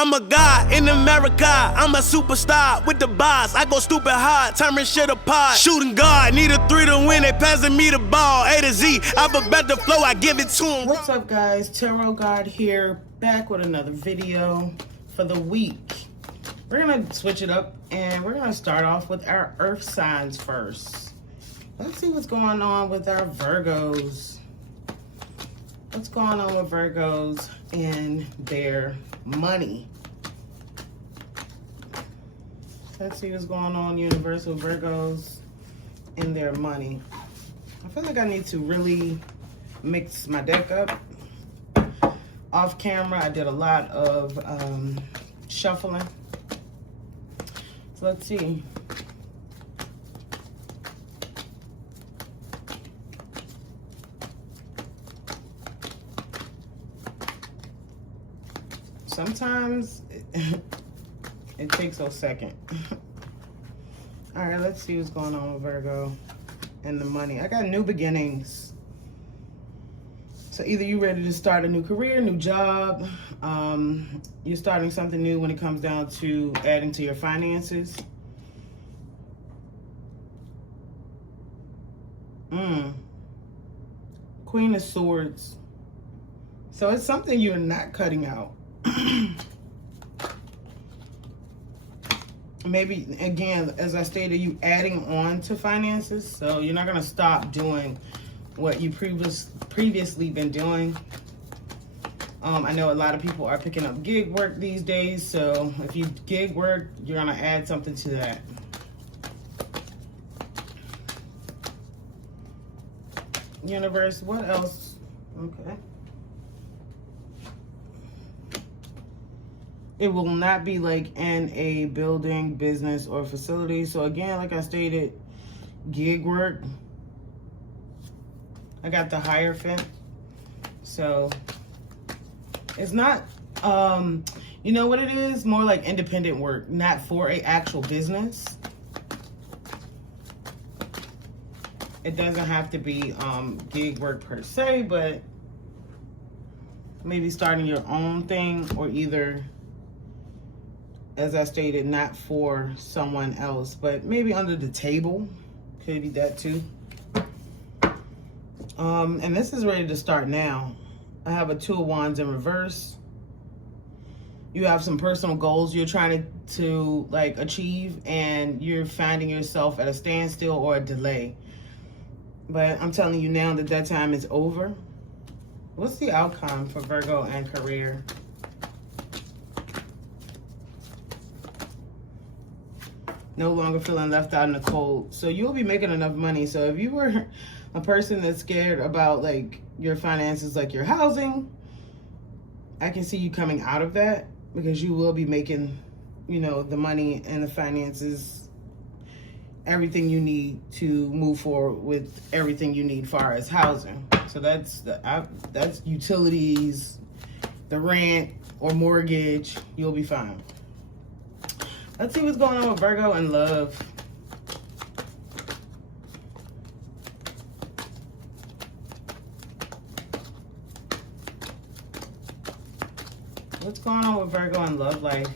I'm a god in America. I'm a superstar with the boss. I go stupid hard, tearing shit apart. Shooting guard, need a 3 to win. They passing me the ball. A to Z, I have a better flow. I give it to them. What's up, guys? Tarot God here, back with another video for the week. We're gonna switch it up and we're gonna start off with our earth signs first. Let's see what's going on with our Virgos. What's going on with Virgos and their money? Let's see what's going on, Universal Virgos and their money. I feel like I need to really mix my deck up. Off camera, I did a lot of shuffling. So let's see. Sometimes it takes a second. All right, let's see what's going on with Virgo and the money. I got new beginnings. So either you're ready to start a new career, new job, you're starting something new when it comes down to adding to your finances. Queen of Swords. So it's something you're not cutting out. Maybe, again, as I stated, you adding on to finances. So you're not going to stop doing what you previously been doing. I know a lot of people are picking up gig work these days. So if you gig work, you're going to add something to that. Universe, what else? Okay. It will not be like in a building, business, or facility. So again, like I stated, gig work. I got the Hierophant. So it's not, you know what it is? More like independent work, not for an actual business. It doesn't have to be gig work per se, but maybe starting your own thing, or either, as I stated, not for someone else, but maybe under the table. Could be that too. And this is ready to start now. I have a 2 of Wands in reverse. You have some personal goals you're trying to like achieve, and you're finding yourself at a standstill or a delay. But I'm telling you now that that time is over. What's the outcome for Virgo and career? No longer feeling left out in the cold. So you'll be making enough money. So if you were a person that's scared about like your finances, like your housing, I can see you coming out of that, because you will be making, you know, the money and the finances, everything you need to move forward with everything you need far as housing. So that's utilities, the rent or mortgage. You'll be fine. Let's see what's going on with Virgo and love. What's going on with Virgo and love life?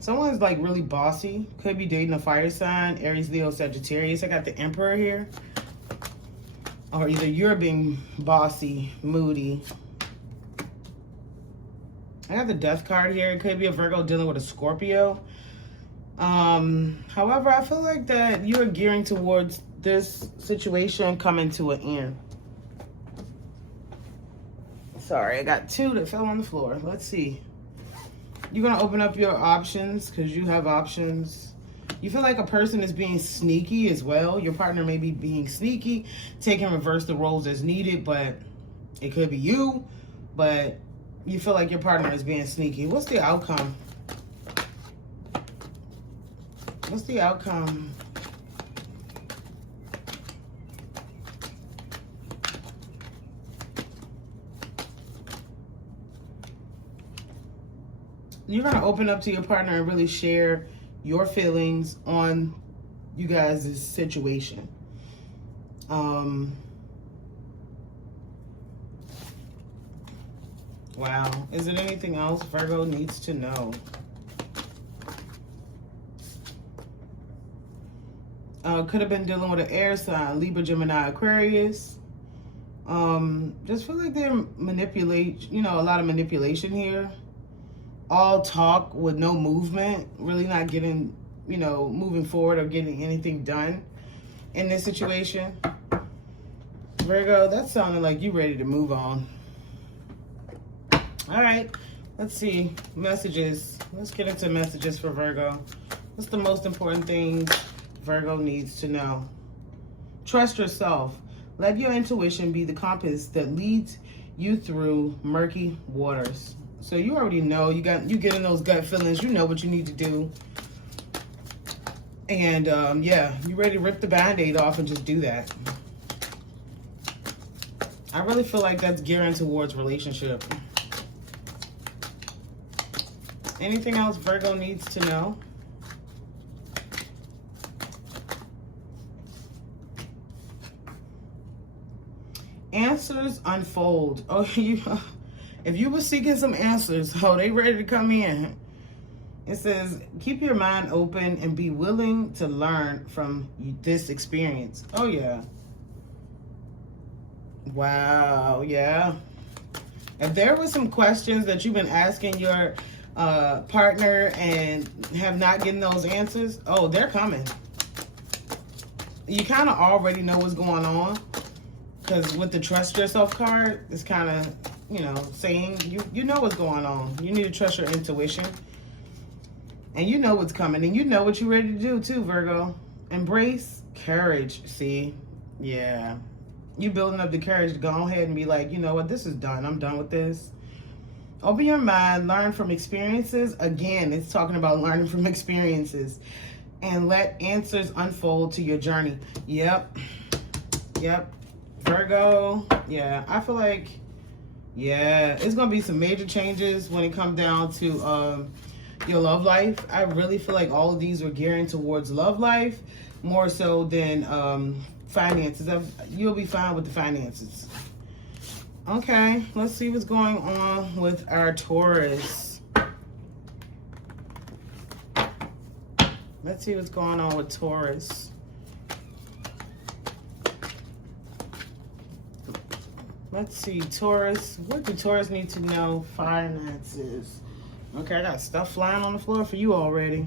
Someone's like really bossy. Could be dating a fire sign, Aries, Leo, Sagittarius. I got the Emperor here. Or either you're being bossy, moody. I got the Death card here. It could be a Virgo dealing with a Scorpio. However, I feel like that you're gearing towards this situation coming to an end. Sorry, I got 2 that fell on the floor. Let's see. You're going to open up your options, because you have options. You feel like a person is being sneaky as well. Your partner may be being sneaky, taking reverse the roles as needed, but it could be you. But you feel like your partner is being sneaky. What's the outcome? What's the outcome? You're going to open up to your partner and really share your feelings on you guys' situation. Wow. Is there anything else Virgo needs to know? Could have been dealing with an air sign, Libra, Gemini, Aquarius. Just feel like they're a lot of manipulation here. All talk with no movement, really not getting, moving forward or getting anything done in this situation. Virgo, that's sounding like you ready to move on. All right, let's see. Messages. Let's get into messages for Virgo. What's the most important thing Virgo needs to know? Trust yourself. Let your intuition be the compass that leads you through murky waters. So you already know, you getting those gut feelings, you know what you need to do. And yeah, you ready to rip the Band-Aid off and just do that. I really feel like that's gearing towards relationship. Anything else Virgo needs to know? Answers unfold. Oh, if you were seeking some answers, they ready to come in. It says, keep your mind open and be willing to learn from this experience. Oh, yeah. Wow, yeah. If there were some questions that you've been asking your partner and have not gotten those answers, oh, they're coming. You kind of already know what's going on. Because with the trust yourself card, it's kind of, saying you know what's going on. You need to trust your intuition. And you know what's coming. And you know what you're ready to do too, Virgo. Embrace courage, see? Yeah. You building up the courage to go ahead and be like, you know what, this is done. I'm done with this. Open your mind, learn from experiences. Again, it's talking about learning from experiences. And let answers unfold to your journey. Yep. Virgo, yeah, I feel like, yeah, it's going to be some major changes when it comes down to your love life. I really feel like all of these are gearing towards love life more so than finances. You'll be fine with the finances. Okay, let's see what's going on with our Taurus. Let's see what's going on with Taurus. Let's see, Taurus. What do Taurus need to know? Finances. Okay, I got stuff flying on the floor for you already.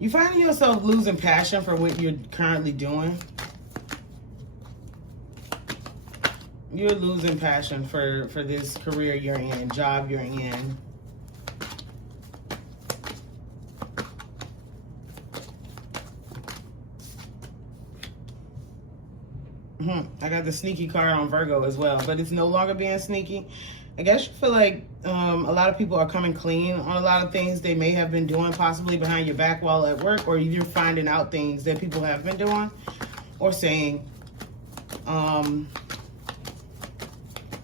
You finding yourself losing passion for what you're currently doing. You're losing passion for this career you're in, job you're in. I got the sneaky card on Virgo as well, but it's no longer being sneaky. I guess you feel like a lot of people are coming clean on a lot of things they may have been doing possibly behind your back while at work, or you're finding out things that people have been doing or saying in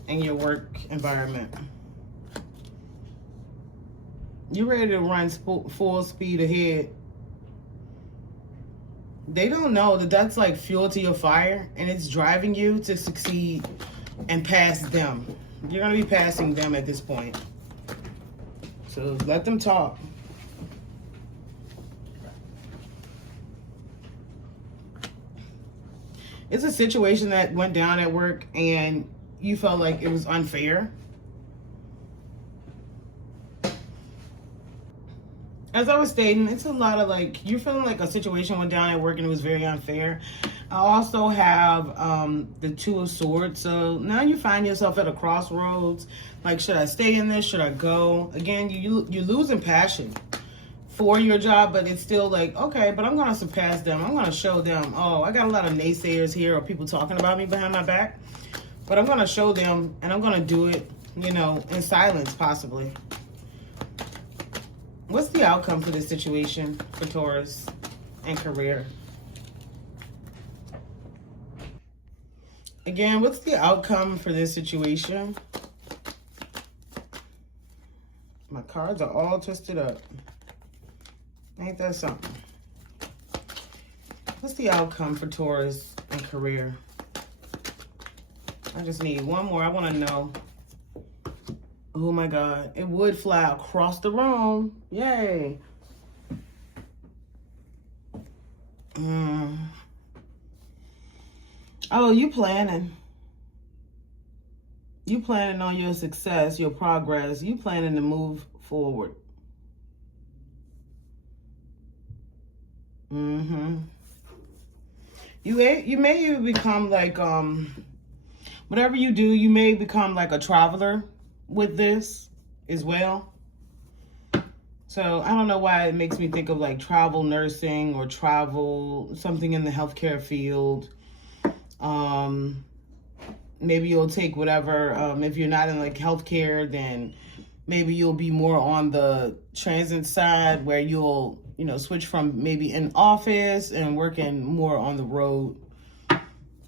your work environment. You're ready to run full speed ahead. They don't know that that's like fuel to your fire, and it's driving you to succeed and pass them. You're going to be passing them at this point. So let them talk. It's a situation that went down at work and you felt like it was unfair. As I was stating, it's a lot of like, you're feeling like a situation went down at work and it was very unfair. I also have the Two of Swords. So now you find yourself at a crossroads. Like, should I stay in this? Should I go? Again, you're losing passion for your job, but it's still like, okay, but I'm going to surpass them. I'm going to show them, oh, I got a lot of naysayers here or people talking about me behind my back. But I'm going to show them, and I'm going to do it, in silence possibly. What's the outcome for this situation for Taurus and career? Again, what's the outcome for this situation? My cards are all twisted up. Ain't that something? What's the outcome for Taurus and career? I just need one more. I want to know Oh my God. It would fly across the room. Yay. Oh, you planning. You planning on your success, your progress. You planning to move forward. You may even become like whatever you do, you may become like a traveler with this as well. So I don't know why it makes me think of like travel nursing or travel something in the healthcare field. Maybe you'll take whatever. If you're not in like healthcare, then maybe you'll be more on the transit side where you'll, switch from maybe in office and working more on the road.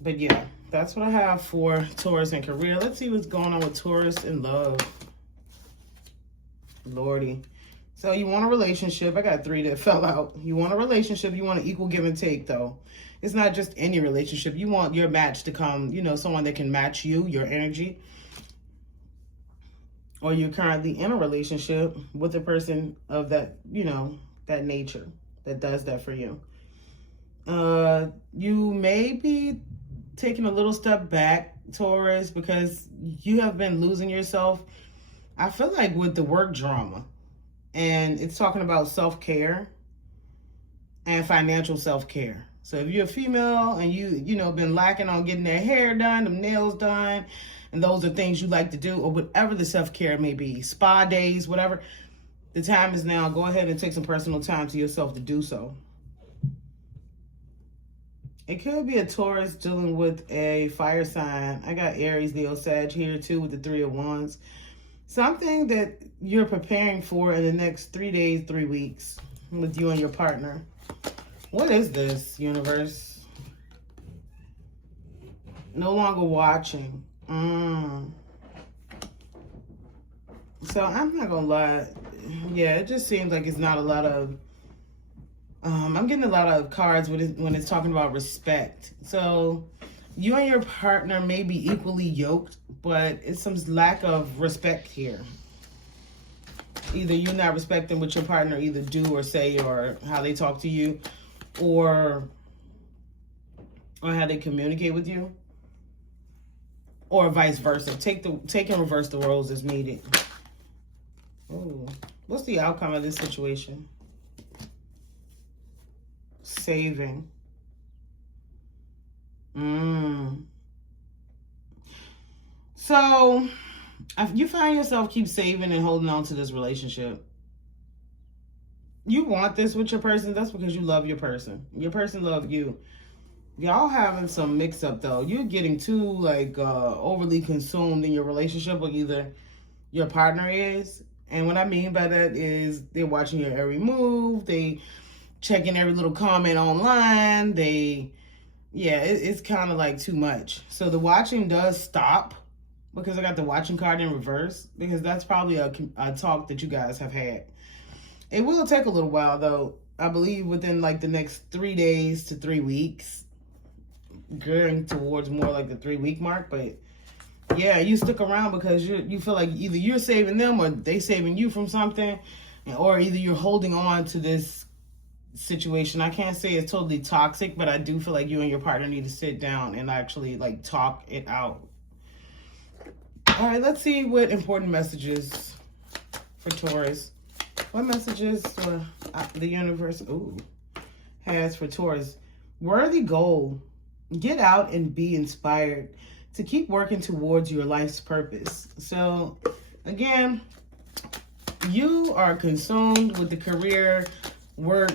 But yeah, that's what I have for Taurus and career. Let's see what's going on with Taurus and love. Lordy. So you want a relationship. I got 3 that fell out. You want a relationship. You want an equal give and take, though. It's not just any relationship. You want your match to come, someone that can match you, your energy. Or you're currently in a relationship with a person of that, that nature that does that for you. You may be taking a little step back, Taurus, because you have been losing yourself. I feel like with the work drama. And it's talking about self-care and financial self-care. So if you're a female and been lacking on getting their hair done, them nails done, and those are things you like to do, or whatever the self-care may be, spa days, whatever, the time is now. Go ahead and take some personal time to yourself to do so. It could be a Taurus dealing with a fire sign. I got Aries, Leo, Sag here too with the 3 of Wands. Something that you're preparing for in the next 3 days, 3 weeks with you and your partner. What is this, universe? No longer watching. So I'm not gonna lie. Yeah, it just seems like it's not a lot of... I'm getting a lot of cards when it's talking about respect. So you and your partner may be equally yoked, but it's some lack of respect here. Either you're not respecting what your partner either do or say, or how they talk to you, or how they communicate with you, or vice versa. Take and reverse the roles as needed. Oh, what's the outcome of this situation? Saving. So, if you find yourself keep saving and holding on to this relationship, you want this with your person, that's because you love your person. Your person loves you. Y'all having some mix up though. You're getting too overly consumed in your relationship, or either your partner is. And what I mean by that is they're watching your every move. They checking every little comment online. It's kind of like too much. So the watching does stop, because I got the watching card in reverse, because that's probably a talk that you guys have had. It will take a little while though. I believe within like the next 3 days to 3 weeks, gearing towards more like the 3-week mark. But yeah, you stick around because you feel like either you're saving them or they saving you from something, or either you're holding on to this situation. I can't say it's totally toxic, but I do feel like you and your partner need to sit down and actually talk it out. All right, let's see what important messages for Taurus. What messages the universe has for Taurus? Worthy goal. Get out and be inspired to keep working towards your life's purpose. So, again, you are consumed with the career, work,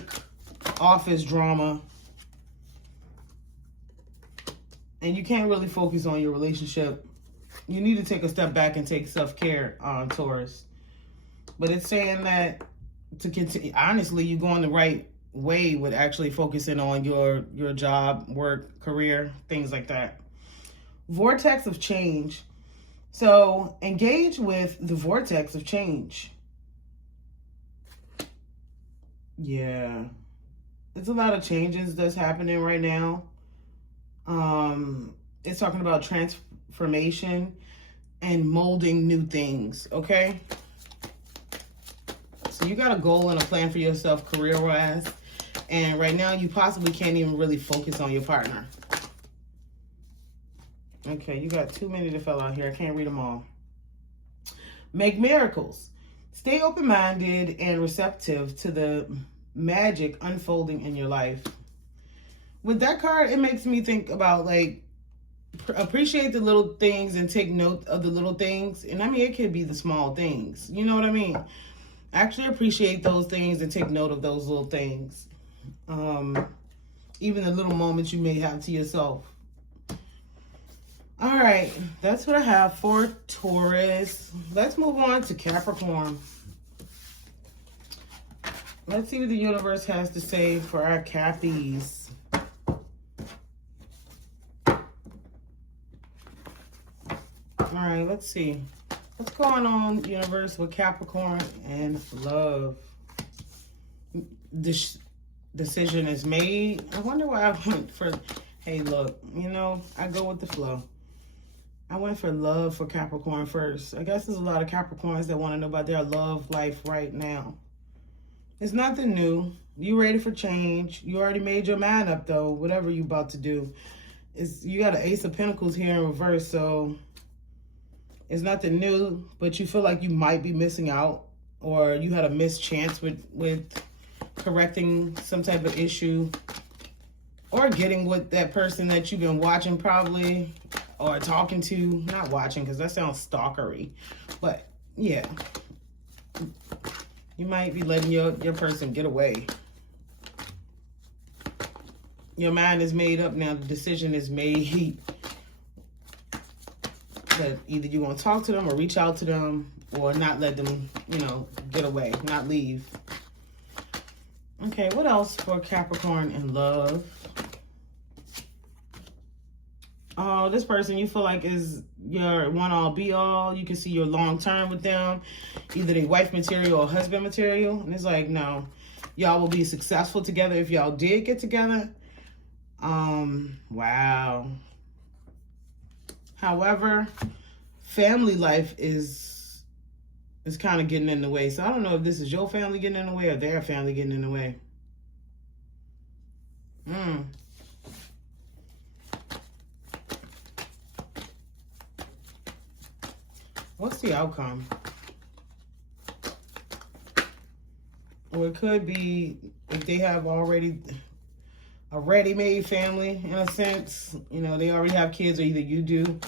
office drama, and you can't really focus on your relationship. You need to take a step back and take self-care on Taurus. But it's saying that to continue, honestly, you're going the right way with actually focusing on your job, work, career, things like that. Vortex of change. So engage with the vortex of change. Yeah. It's a lot of changes that's happening right now. It's talking about transformation and molding new things, okay? So you got a goal and a plan for yourself career-wise, and right now you possibly can't even really focus on your partner. Okay, you got too many to fill out here. I can't read them all. Make miracles. Stay open-minded and receptive to the magic unfolding in your life. With that card, it makes me think about, like, appreciate the little things and take note of the little things. And I mean, it could be the small things. You know what I mean? Actually appreciate those things and take note of those little things. Even the little moments you may have to yourself. All right, that's what I have for Taurus. Let's move on to Capricorn. Let's see what the universe has to say for our Cappies. All right, let's see. What's going on, universe, with Capricorn and love? This decision is made. I wonder why I went for, hey, look, you know, I go with the flow. I went for love for Capricorn first. I guess there's a lot of Capricorns that want to know about their love life right now. It's nothing new. You ready for change. You already made your mind up, though, whatever you about to do. You got an Ace of Pentacles here in reverse, so it's nothing new, but you feel like you might be missing out, or you had a missed chance with correcting some type of issue, or getting with that person that you've been watching probably, or talking to. Not watching, because that sounds stalkery, but yeah, you might be letting your person get away. Your mind is made up now. The decision is made that either you want to talk to them or reach out to them, or not let them, you know, get away, not leave. Okay, what else for Capricorn in love? Oh, this person you feel like is your one-all, be-all. You can see your long-term with them. Either they wife material or husband material. And it's like, no, y'all will be successful together if y'all did get together. Wow. However, family life is kind of getting in the way. So I don't know if this is your family getting in the way or their family getting in the way. What's the outcome? Or it could be if they have already a ready-made family, in a sense. You know, they already have kids, or either you do.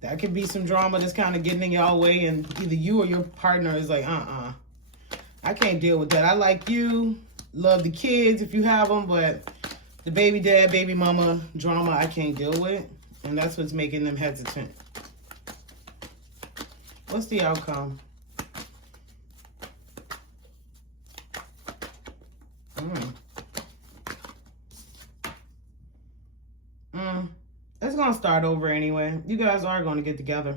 That could be some drama that's kind of getting in y'all way, and either you or your partner is like, I can't deal with that. I like you, love the kids if you have them, but the baby dad, baby mama drama, I can't deal with. And that's what's making them hesitant. What's the outcome? It's going to start over anyway. You guys are going to get together.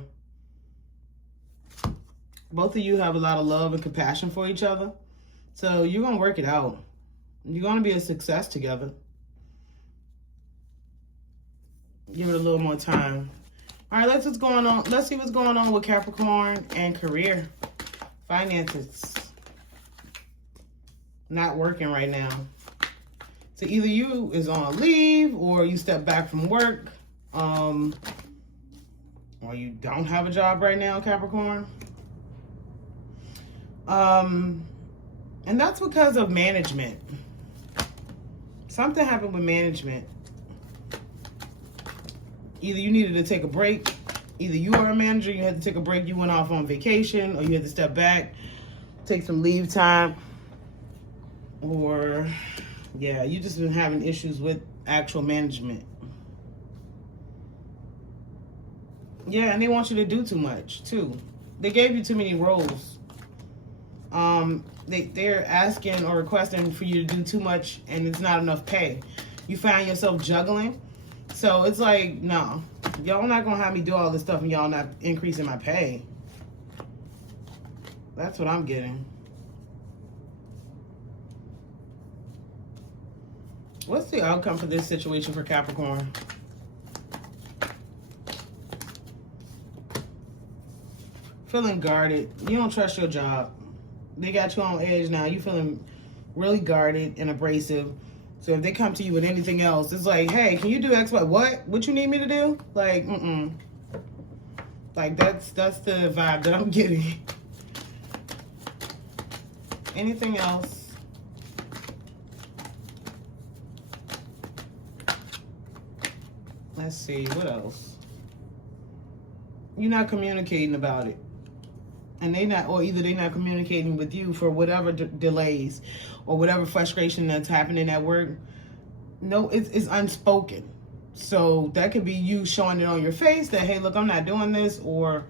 Both of you have a lot of love and compassion for each other. So you're going to work it out. You're going to be a success together. Give it a little more time. All right, let's see what's going on with Capricorn and career. Finances. Not working right now. So either you is on leave, or you step back from work, or you don't have a job right now, Capricorn. And that's because of management. Something happened with management. Either you needed to take a break. Either you are a manager, you had to take a break, you went off on vacation, or you had to step back, take some leave time. Or, yeah, you just been having issues with actual management. Yeah, and they want you to do too much, too. They gave you too many roles. They're asking or requesting for you to do too much, and it's not enough pay. You find yourself juggling. So it's like, no, y'all not going to have me do all this stuff and y'all not increasing my pay. That's what I'm getting. What's the outcome for this situation for Capricorn? Feeling guarded. You don't trust your job. They got you on edge now. You feeling really guarded and abrasive. So if they come to you with anything else, it's like, hey, can you do X, Y? What you need me to do? Like, Like, that's the vibe that I'm getting. Anything else? Let's see, what else? You're not communicating about it. And either they're not communicating with you for whatever delays or whatever frustration that's happening at work. No, it's unspoken. So that could be you showing it on your face that, hey, look, I'm not doing this, or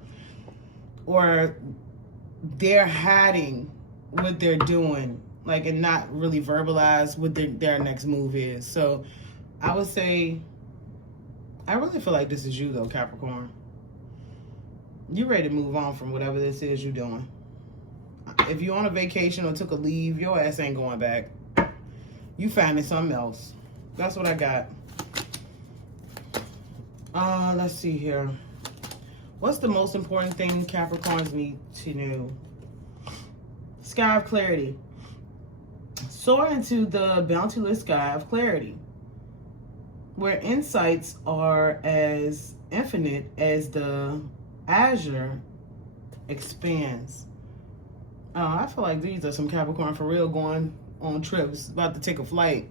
they're hiding what they're doing, like, and not really verbalize what their next move is. So I would say, I really feel like this is you though, Capricorn. You ready to move on from whatever this is you're doing. If you're on a vacation or took a leave, your ass ain't going back. You finding something else. That's what I got. Let's see here. What's the most important thing Capricorns need to know? Sky of clarity. Soar into the bounteous sky of clarity, where insights are as infinite as the azure expands. I feel like these are some Capricorn for real going on trips, about to take a flight.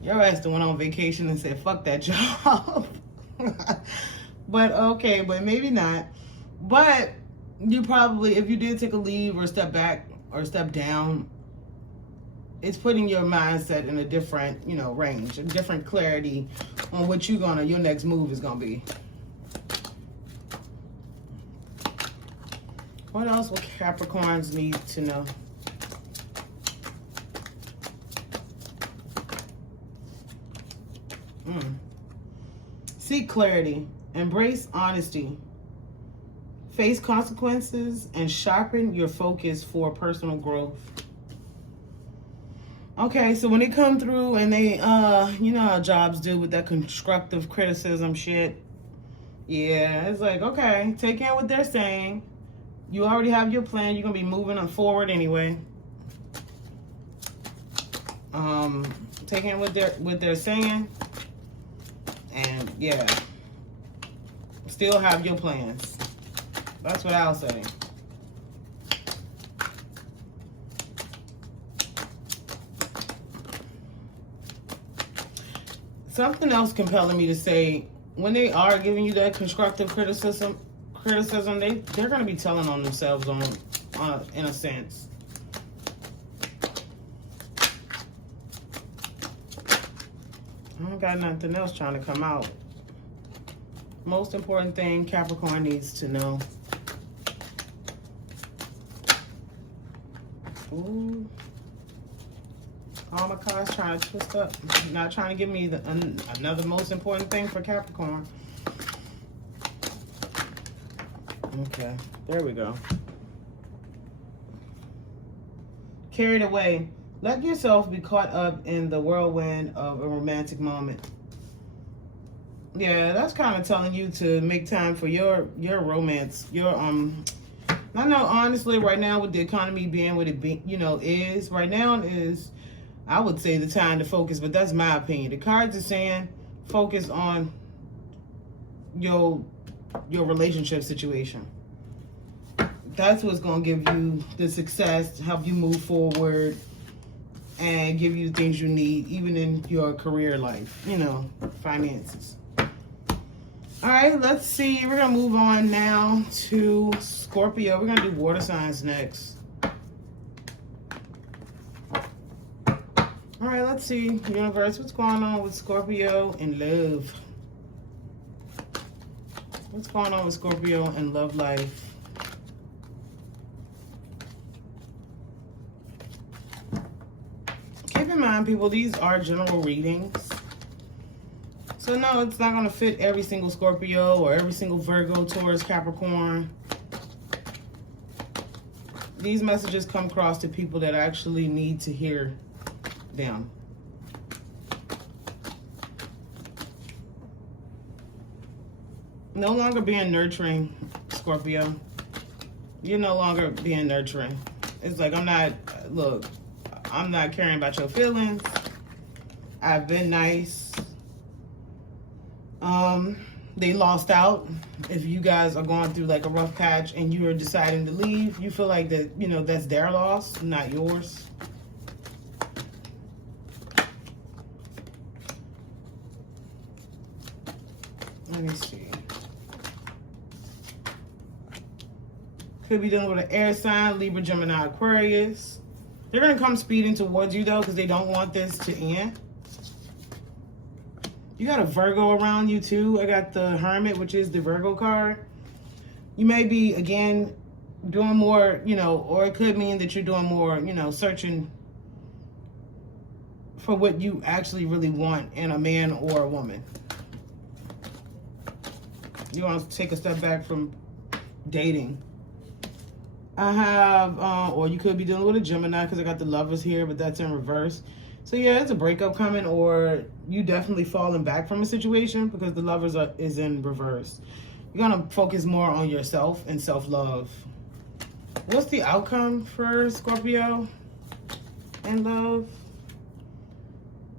Your ass went on vacation and said, fuck that job. But okay, but maybe not. But you probably, if you did take a leave or step back or step down, it's putting your mindset in a different, range, a different clarity on what your next move is gonna be. What else will Capricorns need to know? Seek clarity. Embrace honesty. Face consequences and sharpen your focus for personal growth. Okay, so when they come through and they, you know how jobs do with that constructive criticism shit. Yeah, it's like, okay, take in what they're saying. You already have your plan. You're going to be moving on forward anyway. Take in what they're saying. And, yeah. Still have your plans. That's what I'll say. Something else compelling me to say, when they are giving you that constructive criticism, they're going to be telling on themselves in a sense. I don't got nothing else trying to come out. Most important thing Capricorn needs to know. Ooh. All my cards trying to twist up. Not trying to give me another most important thing for Capricorn. Okay, there we go. Carried away. Let yourself be caught up in the whirlwind of a romantic moment. Yeah, that's kind of telling you to make time for your romance. I know, honestly, right now with the economy being what it is, right now is, I would say, the time to focus, but that's my opinion. The cards are saying focus on your relationship situation. That's what's going to give you the success, help you move forward, and give you things you need, even in your career life, finances. All right, let's see. We're going to move on now to Scorpio. We're going to do water signs next. All right, let's see. Universe, what's going on with Scorpio and love? What's going on with Scorpio and love life? Keep in mind, people, these are general readings. So no, it's not going to fit every single Scorpio or every single Virgo, Taurus, Capricorn. These messages come across to people that actually need to hear them. No longer being nurturing, Scorpio. You're no longer being nurturing. It's like, I'm not caring about your feelings. I've been nice. They lost out. If you guys are going through like a rough patch and you are deciding to leave, you feel like that, that's their loss, not yours. Let me see. Could be dealing with an air sign, Libra, Gemini, Aquarius. They're going to come speeding towards you, though, because they don't want this to end. You got a Virgo around you, too. I got the Hermit, which is the Virgo card. You may be, again, doing more, or it could mean that you're doing more, searching for what you actually really want in a man or a woman. You want to take a step back from dating. I have, or you could be dealing with a Gemini because I got the Lovers here, but that's in reverse. So yeah, it's a breakup coming, or you definitely falling back from a situation because the Lovers is in reverse. You're going to focus more on yourself and self-love. What's the outcome for Scorpio and love?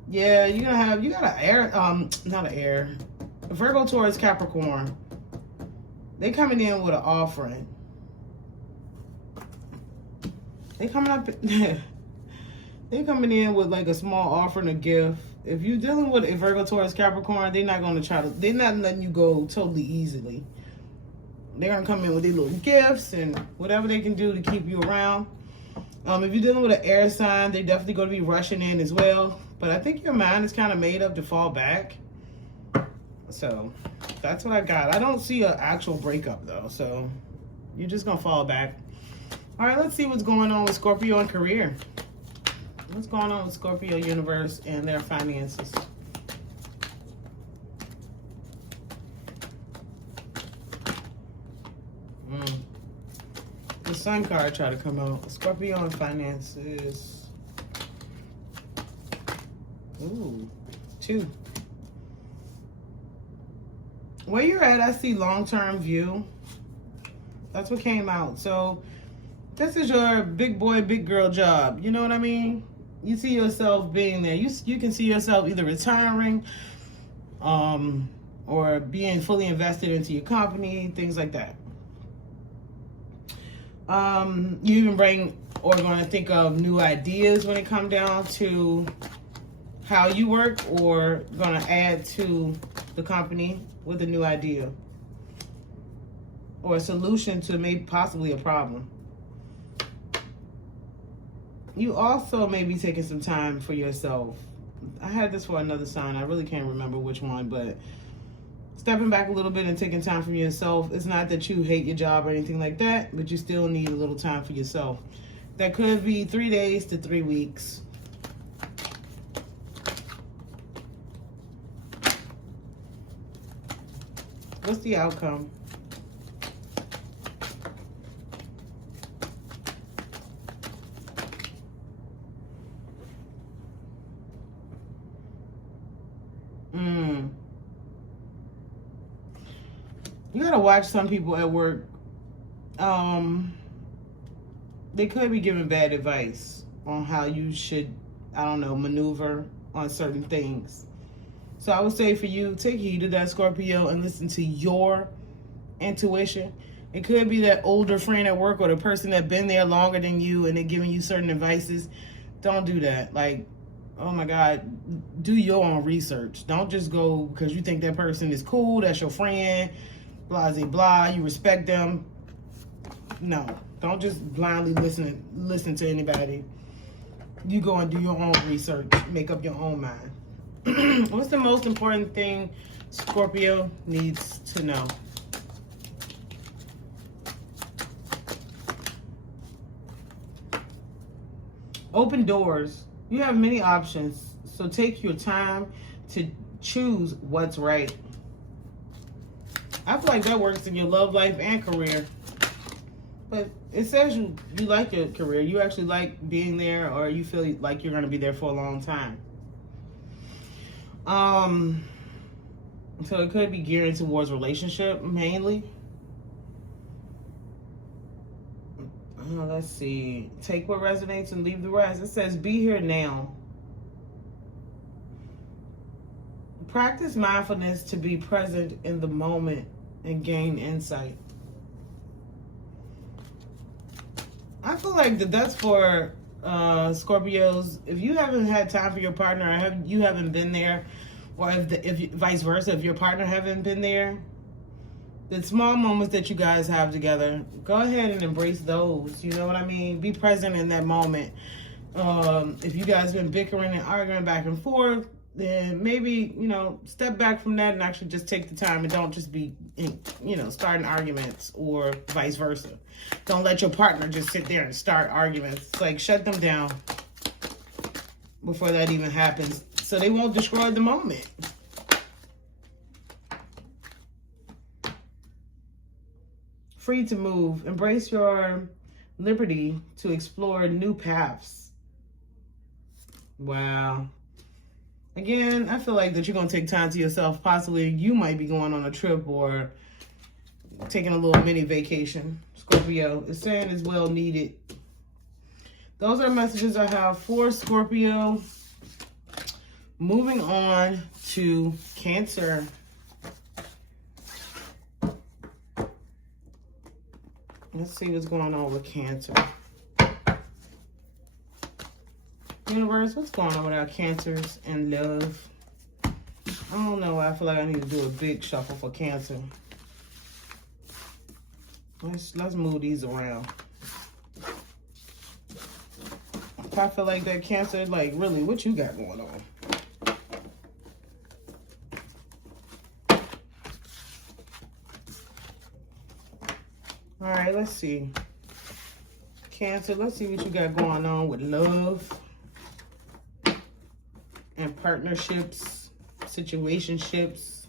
Yeah, you got an air, not an air. Virgo, Taurus, Capricorn. They coming in with an offering. They coming in with like a small offering, a gift. If you're dealing with a Virgo, Taurus, Capricorn, they're not letting you go totally easily. They're gonna come in with their little gifts and whatever they can do to keep you around. If you're dealing with an air sign, they're definitely gonna be rushing in as well. But I think your mind is kind of made up to fall back. So that's what I got. I don't see an actual breakup though. So you're just gonna fall back. All right, let's see what's going on with Scorpio and career. What's going on with Scorpio universe and their finances? The Sun card tried to come out. Scorpio and finances. Ooh, 2. Where you're at, I see long-term view. That's what came out. So this is your big boy, big girl job. You know what I mean? You see yourself being there. You can see yourself either retiring or being fully invested into your company, things like that. You even bring or going to think of new ideas when it comes down to how you work, or going to add to the company with a new idea or a solution to maybe possibly a problem. You also may be taking some time for yourself. I had this for another sign. I really can't remember which one, but stepping back a little bit and taking time for yourself. It's not that you hate your job or anything like that, but you still need a little time for yourself. That could be 3 days to 3 weeks. What's the outcome? You gotta watch some people at work. They could be giving bad advice on how you should, I don't know, maneuver on certain things. So I would say for you, take heed to that, Scorpio, and listen to your intuition. It could be that older friend at work or the person that's been there longer than you and they're giving you certain advices. Don't do that. Like, oh my God, do your own research. Don't just go because you think that person is cool, that's your friend, blah, blah, blah, you respect them. No, don't just blindly listen to anybody. You go and do your own research, make up your own mind. What's the most important thing Scorpio needs to know? Open doors. You have many options, so take your time to choose what's right. I feel like that works in your love life and career. But it says you like your career. You actually like being there, or you feel like you're going to be there for a long time. So it could be geared towards relationship mainly. Let's see. Take what resonates and leave the rest. It says, be here now. Practice mindfulness to be present in the moment and gain insight. I feel like that's for Scorpios. If you haven't had time for your partner, or you haven't been there, or if vice versa, if your partner haven't been there, the small moments that you guys have together, go ahead and embrace those. You know what I mean? Be present in that moment. If you guys been bickering and arguing back and forth, then maybe, step back from that and actually just take the time and don't just be, starting arguments, or vice versa. Don't let your partner just sit there and start arguments. It's like, shut them down before that even happens so they won't destroy the moment. Free to move. Embrace your liberty to explore new paths. Wow. Again, I feel like that you're going to take time to yourself. Possibly you might be going on a trip or taking a little mini vacation. Scorpio is saying it's well needed. Those are messages I have for Scorpio. Moving on to Cancer. Let's see what's going on with Cancer. Universe, what's going on with our Cancers and love? I don't know. I feel like I need to do a big shuffle for Cancer. Let's move these around. I feel like that Cancer, like, really, what you got going on? All right, let's see. Cancer, let's see what you got going on with love and partnerships, situationships,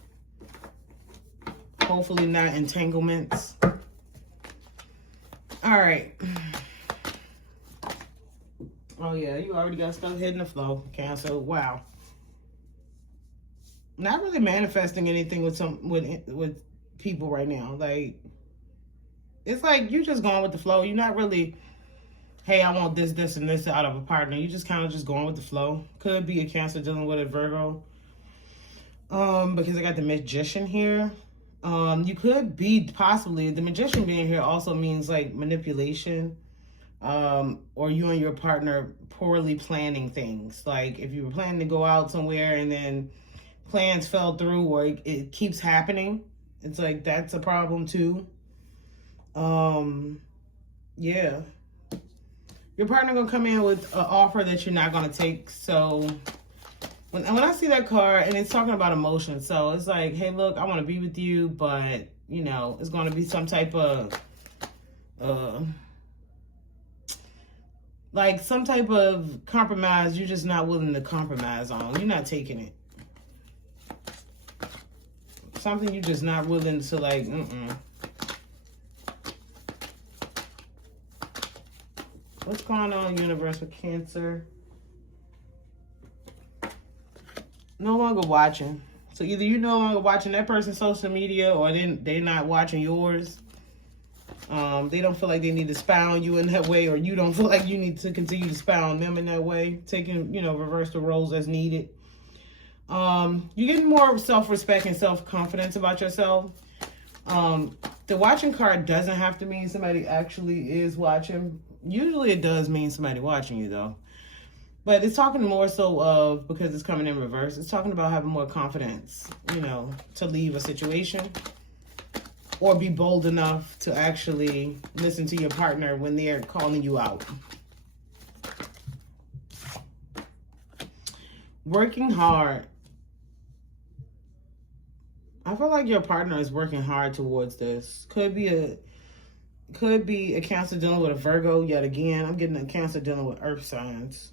hopefully not entanglements. All right. Oh yeah, you already got stuff hitting the flow, Cancer. Wow. Not really manifesting anything with people right now. Like, it's like you're just going with the flow. You're not really, hey, I want this, this, and this out of a partner. You just kind of just going with the flow. Could be a Cancer dealing with a Virgo. Because I got the Magician here. You could be possibly, the Magician being here also means like manipulation. Or you and your partner poorly planning things. Like if you were planning to go out somewhere and then plans fell through, or it keeps happening. It's like, that's a problem too. Yeah. Your partner gonna come in with an offer that you're not gonna take. So when I see that card, and it's talking about emotion, so it's like, hey, look, I want to be with you, but it's gonna be some type of some type of compromise you're just not willing to compromise on. You're not taking it. Something you're just not willing to, like, What's going on, universe, with Cancer? No longer watching. So either you no longer watching that person's social media, or they're not watching yours. They don't feel like they need to spy on you in that way, or you don't feel like you need to continue to spy on them in that way. Taking, reverse the roles as needed. You're getting more self-respect and self-confidence about yourself. The watching card doesn't have to mean somebody actually is watching. Usually it does mean somebody watching you, though. But it's talking more so of, because it's coming in reverse, it's talking about having more confidence, to leave a situation. Or be bold enough to actually listen to your partner when they're calling you out. Working hard. I feel like your partner is working hard towards this. Could be a Cancer dealing with a Virgo yet again. I'm getting a Cancer dealing with earth signs.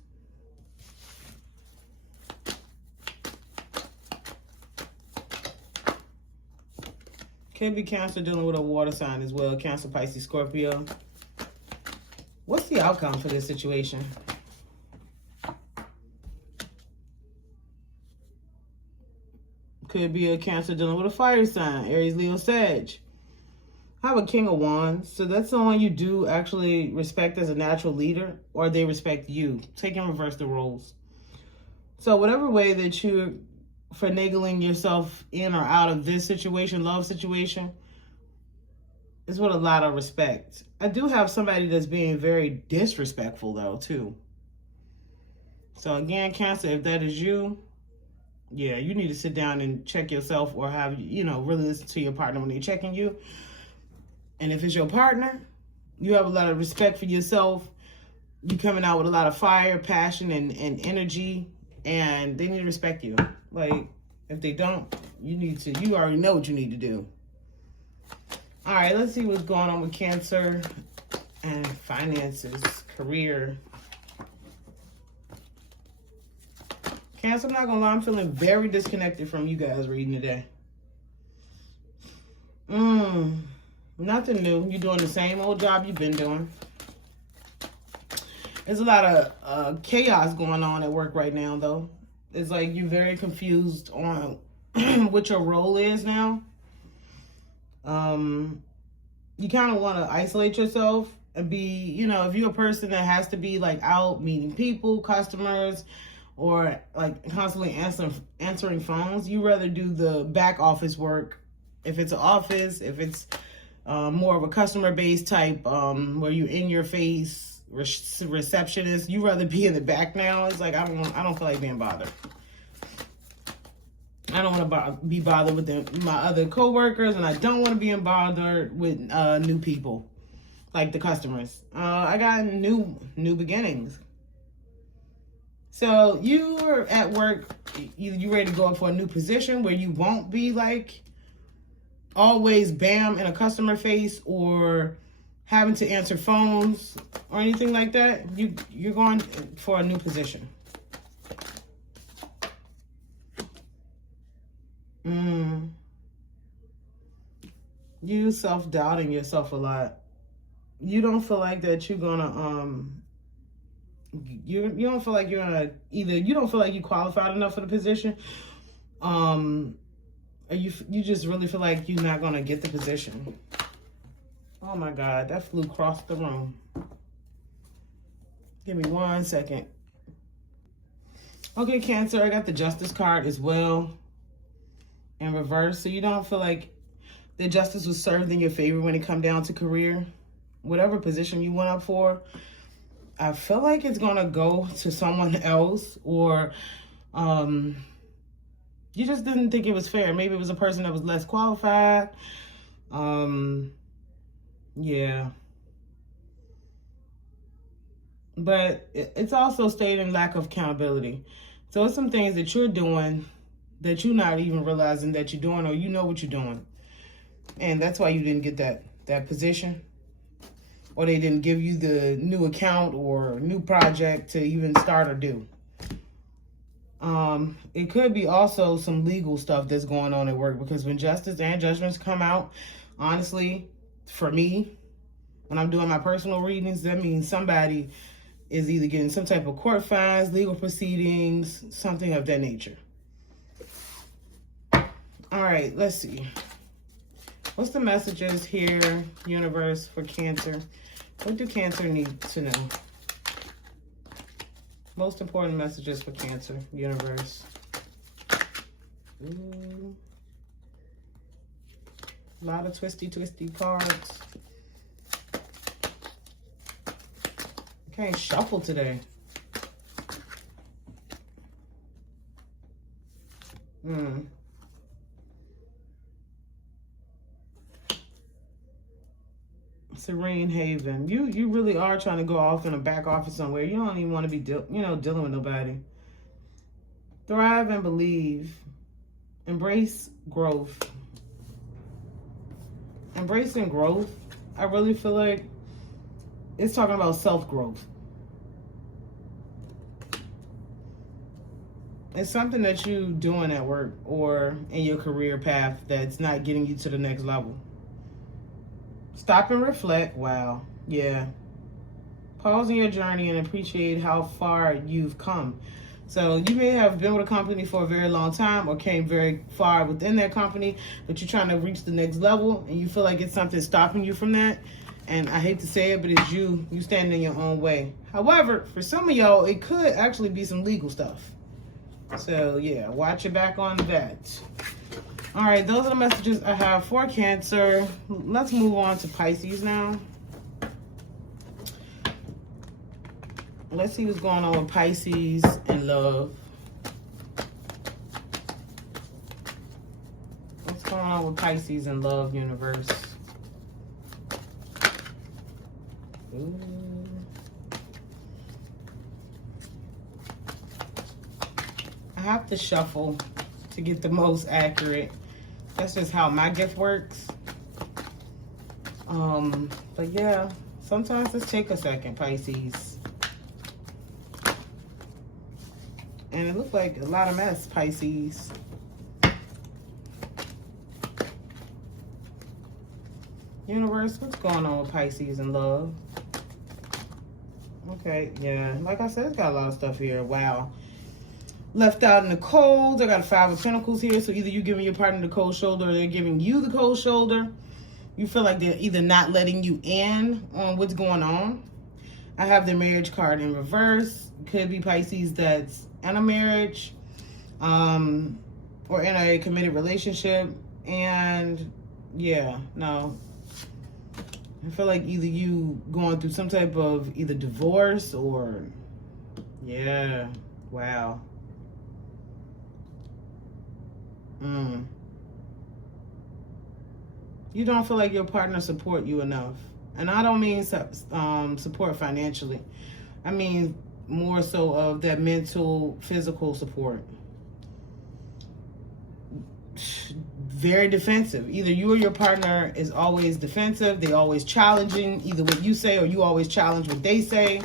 Could be Cancer dealing with a water sign as well. Cancer, Pisces, Scorpio. What's the outcome for this situation? Could be a Cancer dealing with a fire sign. Aries, Leo, Sag. I have a King of Wands. So that's someone you do actually respect as a natural leader, or they respect you. Take and reverse the roles. So whatever way that you're finagling yourself in or out of this situation, love situation, is with a lot of respect. I do have somebody that's being very disrespectful though too. So again, Cancer, if that is you, yeah, you need to sit down and check yourself, or have, really listen to your partner when they're checking you. And if it's your partner, you have a lot of respect for yourself. You coming out with a lot of fire, passion, and energy, and they need to respect you. Like, if they don't, you already know what you need to do. All right, let's see what's going on with Cancer and finances, career. Cancer, I'm not gonna lie, I'm feeling very disconnected from you guys reading today. Nothing new. You're doing the same old job you've been doing. There's a lot of chaos going on at work right now, though. It's like you're very confused on what your role is now. You kind of want to isolate yourself and be, if you're a person that has to be like out meeting people, customers, or like constantly answering phones, you rather do the back office work. If it's an office, if it's more of a customer-based type, where you're in your face, receptionist, you rather be in the back now. It's like, I don't feel like being bothered. I don't want to be bothered with my other coworkers, and I don't want to be bothered with new people, like the customers. I got new beginnings. So you're at work, you ready to go up for a new position where you won't be like always bam in a customer face, or having to answer phones or anything like that. You're going for a new position. You self-doubting yourself a lot. You don't feel like that you're gonna you don't feel like you're gonna, either you don't feel like you qualified enough for the position, or you just really feel like you're not gonna get the position. Oh my God, that flew across the room. Give me 1 second. Okay, Cancer, I got the Justice card as well in reverse. So you don't feel like the justice was served in your favor when it come down to career. Whatever position you went up for, I feel like it's gonna go to someone else, or you just didn't think it was fair. Maybe it was a person that was less qualified. Yeah. But it's also stating lack of accountability. So it's some things that you're doing that you're not even realizing that you're doing, or you know what you're doing. And that's why you didn't get that position, or they didn't give you the new account or new project to even start or do. It could be also some legal stuff that's going on at work, because when justice and judgments come out, honestly, for me, when I'm doing my personal readings, that means somebody is either getting some type of court fines, legal proceedings, something of that nature. All right, let's see. What's the messages here, universe, for Cancer? What do Cancer need to know? Most important messages for Cancer, universe. Ooh. A lot of twisty cards. I can't shuffle today. Serene Haven. You really are trying to go off in a back office somewhere. You don't even want to be dealing with nobody. Thrive and believe. Embrace growth. Embracing growth, I really feel like it's talking about self-growth. It's something that you're doing at work or in your career path that's not getting you to the next level. Stop and reflect. Wow. Yeah. Pause in your journey and appreciate how far you've come. So you may have been with a company for a very long time or came very far within that company, but you're trying to reach the next level and you feel like it's something stopping you from that. And I hate to say it, but it's you standing in your own way. However, for some of y'all, it could actually be some legal stuff. So yeah, watch your back on that. All right, those are the messages I have for Cancer. Let's move on to Pisces now. Let's see what's going on with Pisces and love. What's going on with Pisces and love, universe? Ooh. I have to shuffle to get the most accurate. That's just how my gift works. But yeah, sometimes let's take a second, Pisces. And it looked like a lot of mess, Pisces. Universe, what's going on with Pisces and love? Okay, yeah, like I said, it's got a lot of stuff here. Wow. Left out in the cold. I got a 5 of Pentacles here. So either you giving your partner the cold shoulder or they're giving you the cold shoulder. You feel like they're either not letting you in on what's going on. I have the marriage card in reverse. Could be Pisces that's in a marriage or in a committed relationship. And yeah, no. I feel like either you going through some type of either divorce or, yeah, wow. You don't feel like your partner support you enough. And I don't mean support financially. I mean more so of that mental, physical support. Very defensive. Either you or your partner is always defensive. They're always challenging either what you say or you always challenge what they say.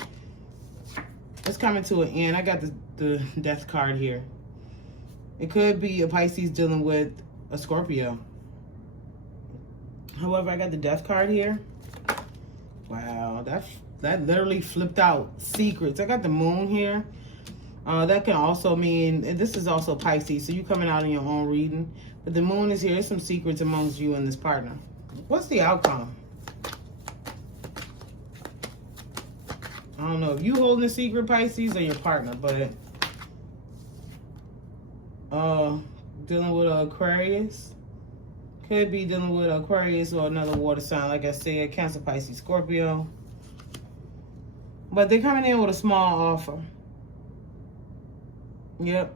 It's coming to an end. I got the death card here. It could be a Pisces dealing with a Scorpio. However, I got the death card here. Wow, that literally flipped out. Secrets. I got the moon here. That can also mean, and this is also Pisces, so you coming out in your own reading. But the moon is here. There's some secrets amongst you and this partner. What's the outcome? I don't know if you holding a secret, Pisces, or your partner, but dealing with an Aquarius. Could be dealing with Aquarius or another water sign, like I said, Cancer, Pisces, Scorpio. But they're coming in with a small offer. Yep.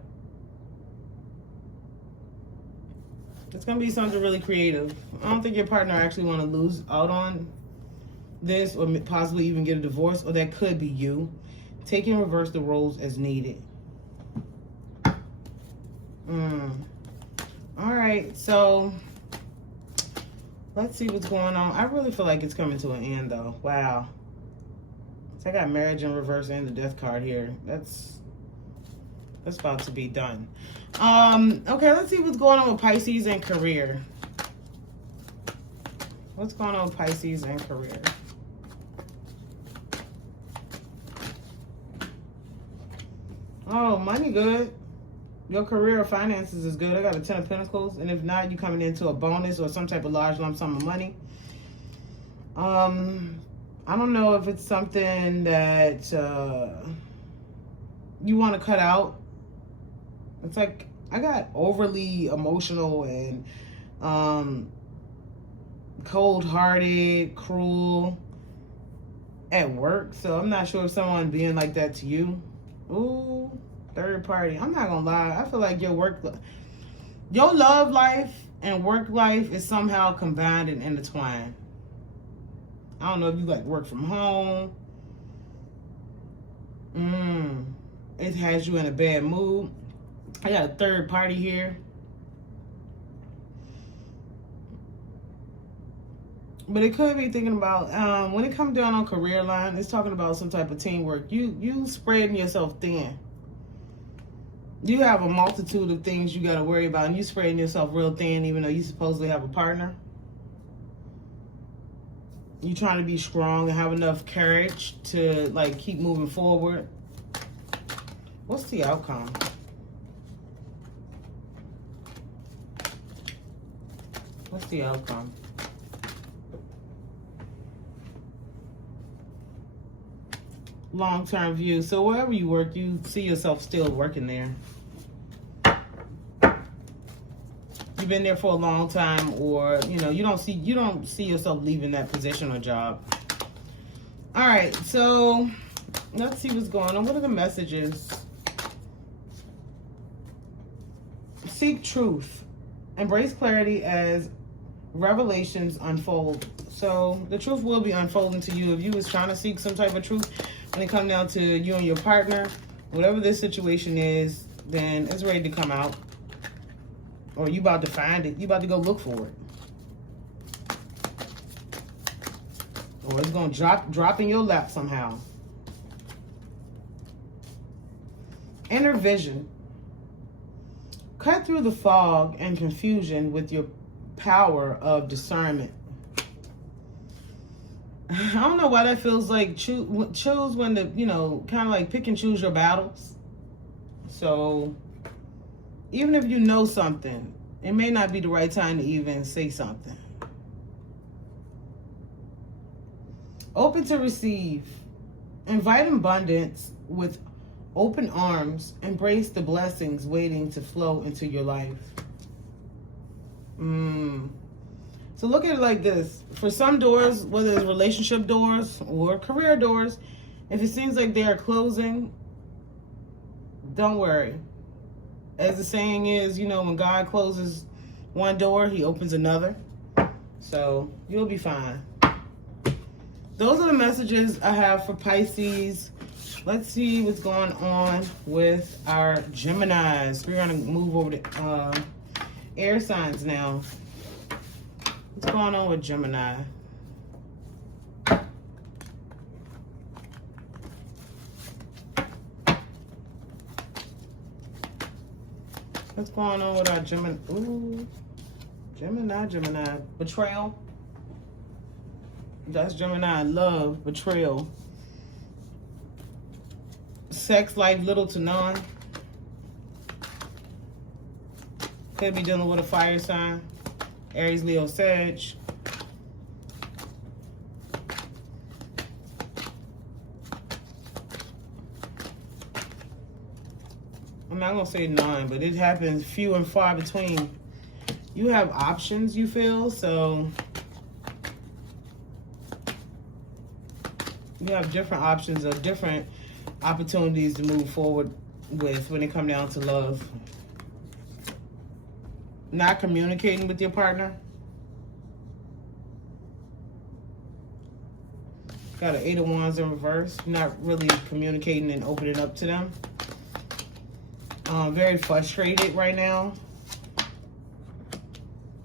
It's going to be something really creative. I don't think your partner actually want to lose out on this or possibly even get a divorce, or that could be you. Take and reverse the roles as needed. All right, so let's see what's going on. I really feel like it's coming to an end, though. Wow. So I got marriage in reverse and the death card here. That's about to be done. Okay, let's see what's going on with Pisces and career. What's going on with Pisces and career? Oh, money good. Your career or finances is good. I got a 10 of Pentacles. And if not, you coming into a bonus or some type of large lump sum of money. I don't know if it's something that you want to cut out. It's like I got overly emotional and cold-hearted, cruel at work. So I'm not sure if someone being like that to you. Ooh, third party. I'm not gonna lie. I feel like your love life and work life is somehow combined and intertwined. I don't know if you like work from home. It has you in a bad mood. I got a third party here. But it could be thinking about, when it comes down on career line, it's talking about some type of teamwork. You spreading yourself thin. You have a multitude of things you got to worry about, and you spreading yourself real thin even though you supposedly have a partner. You trying to be strong and have enough courage to like keep moving forward. What's the outcome? What's the outcome? Long-term view. So wherever you work, you see yourself still working there. You've been there for a long time, or you know, you don't see yourself leaving that position or job. All right, so let's see what's going on. What are the messages? Seek truth. Embrace clarity as revelations unfold. So the truth will be unfolding to you. If you was trying to seek some type of truth, when it comes down to you and your partner, whatever this situation is, then it's ready to come out. Or you about to find it. You about to go look for it. Or it's going to drop in your lap somehow. Inner vision. Cut through the fog and confusion with your power of discernment. I don't know why that feels like choose when to, you know, kind of like pick and choose your battles. So even if you know something, it may not be the right time to even say something. Open to receive. Invite abundance with open arms. Embrace the blessings waiting to flow into your life. So look at it like this. For some doors, whether it's relationship doors or career doors, if it seems like they are closing, don't worry. As the saying is, you know, when God closes one door, he opens another. So you'll be fine. Those are the messages I have for Pisces. Let's see what's going on with our Geminis. We're going to move over to air signs now. What's going on with Gemini? What's going on with our Gemini? Ooh, Gemini. Betrayal. That's Gemini. Love, betrayal. Sex life, little to none. Could be dealing with a fire sign. Aries, Leo, Sag. I'm not going to say none, but it happens few and far between. You have options, you feel, so you have different options or different opportunities to move forward with when it comes down to love. Not communicating with your partner. Got an 8 of Wands in reverse. Not really communicating and opening up to them. Very frustrated right now.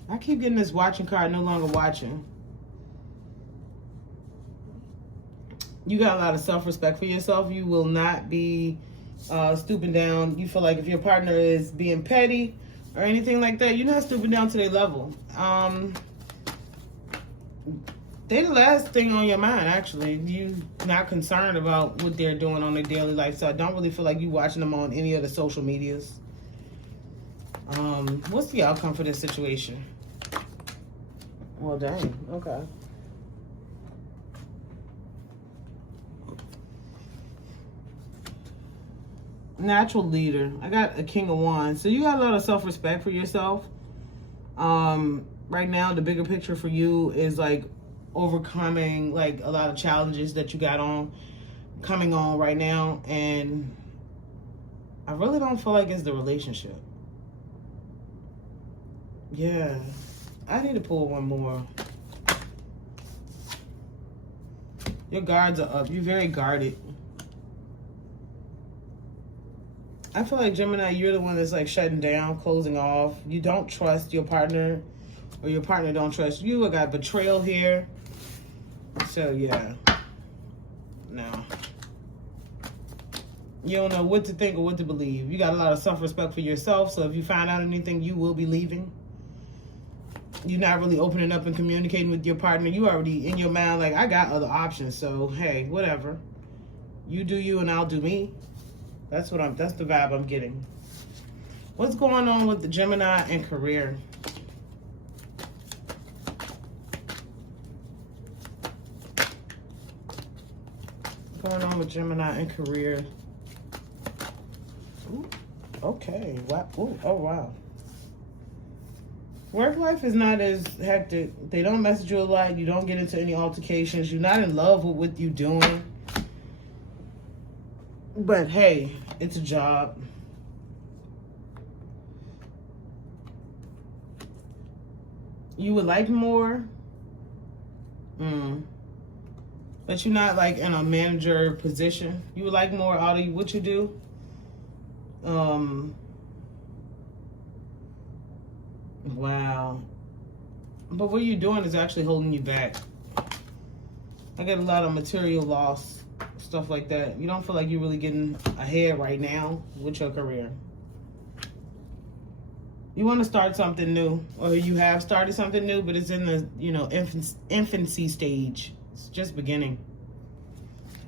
I keep getting this watching card, no longer watching. You got a lot of self-respect for yourself. You will not be stooping down. You feel like if your partner is being petty or anything like that, you're not stooping down to their level. They're the last thing on your mind, actually. You're not concerned about what they're doing on their daily life, so I don't really feel like you watching them on any of the social medias. What's the outcome for this situation? Well, dang. Okay. Natural leader. I got a King of Wands. So you got a lot of self-respect for yourself. Right now, the bigger picture for you is like overcoming like a lot of challenges that you got coming on right now. And I really don't feel like it's the relationship. Yeah. I need to pull one more. Your guards are up. You're very guarded. I feel like, Gemini, you're the one that's like shutting down, closing off. You don't trust your partner, or your partner don't trust you. I got betrayal here. So, yeah. No. You don't know what to think or what to believe. You got a lot of self-respect for yourself, so if you find out anything, you will be leaving. You're not really opening up and communicating with your partner. You already, in your mind, like, I got other options, so, hey, whatever. You do you and I'll do me. That's the vibe I'm getting. What's going on with the Gemini and career? What's going on with Gemini and career? Ooh, okay. Wow. Ooh, oh, wow. Work life is not as hectic. They don't message you a lot. You don't get into any altercations. You're not in love with what you're doing. But hey, it's a job. You would like more. But you're not like in a manager position. You would like more out of what you do. Wow. But what you're doing is actually holding you back. I get a lot of material loss, stuff like that. You don't feel like you're really getting ahead right now with your career. You want to start something new, or you have started something new, but it's in the, infancy stage. It's just beginning.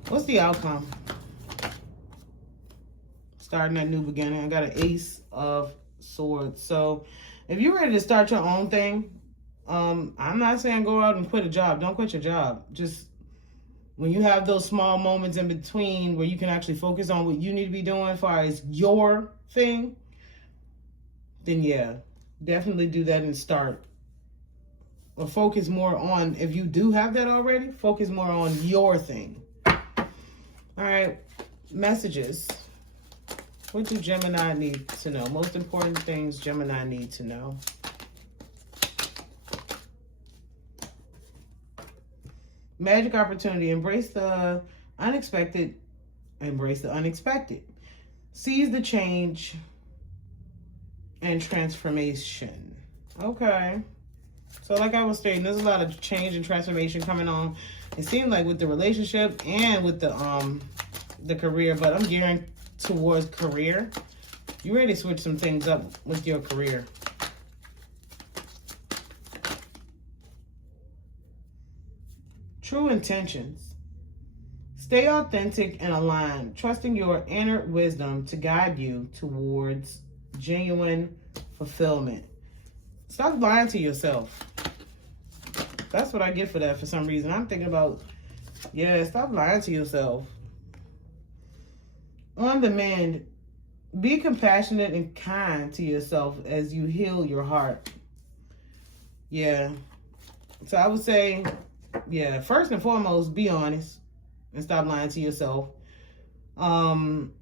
What's the outcome? Starting that new beginning. I got an Ace of Swords. So if you're ready to start your own thing, I'm not saying go out and quit a job. Don't quit your job. Just when you have those small moments in between where you can actually focus on what you need to be doing as far as your thing, then yeah, definitely do that and start. Or focus more on, if you do have that already, focus more on your thing. All right, messages. What do Gemini need to know? Most important things Gemini need to know. Magic opportunity. Embrace the unexpected. Embrace the unexpected. Seize the change and transformation. Okay. So like I was stating, there's a lot of change and transformation coming on. It seems like with the relationship and with the career, but I'm gearing towards career. You ready to switch some things up with your career. True intentions. Stay authentic and aligned, trusting your inner wisdom to guide you towards genuine fulfillment. Stop lying to yourself. That's what I get for that for some reason. I'm thinking about, yeah, stop lying to yourself. On the mend, be compassionate and kind to yourself as you heal your heart. Yeah. So I would say, yeah, first and foremost, be honest and stop lying to yourself. Don't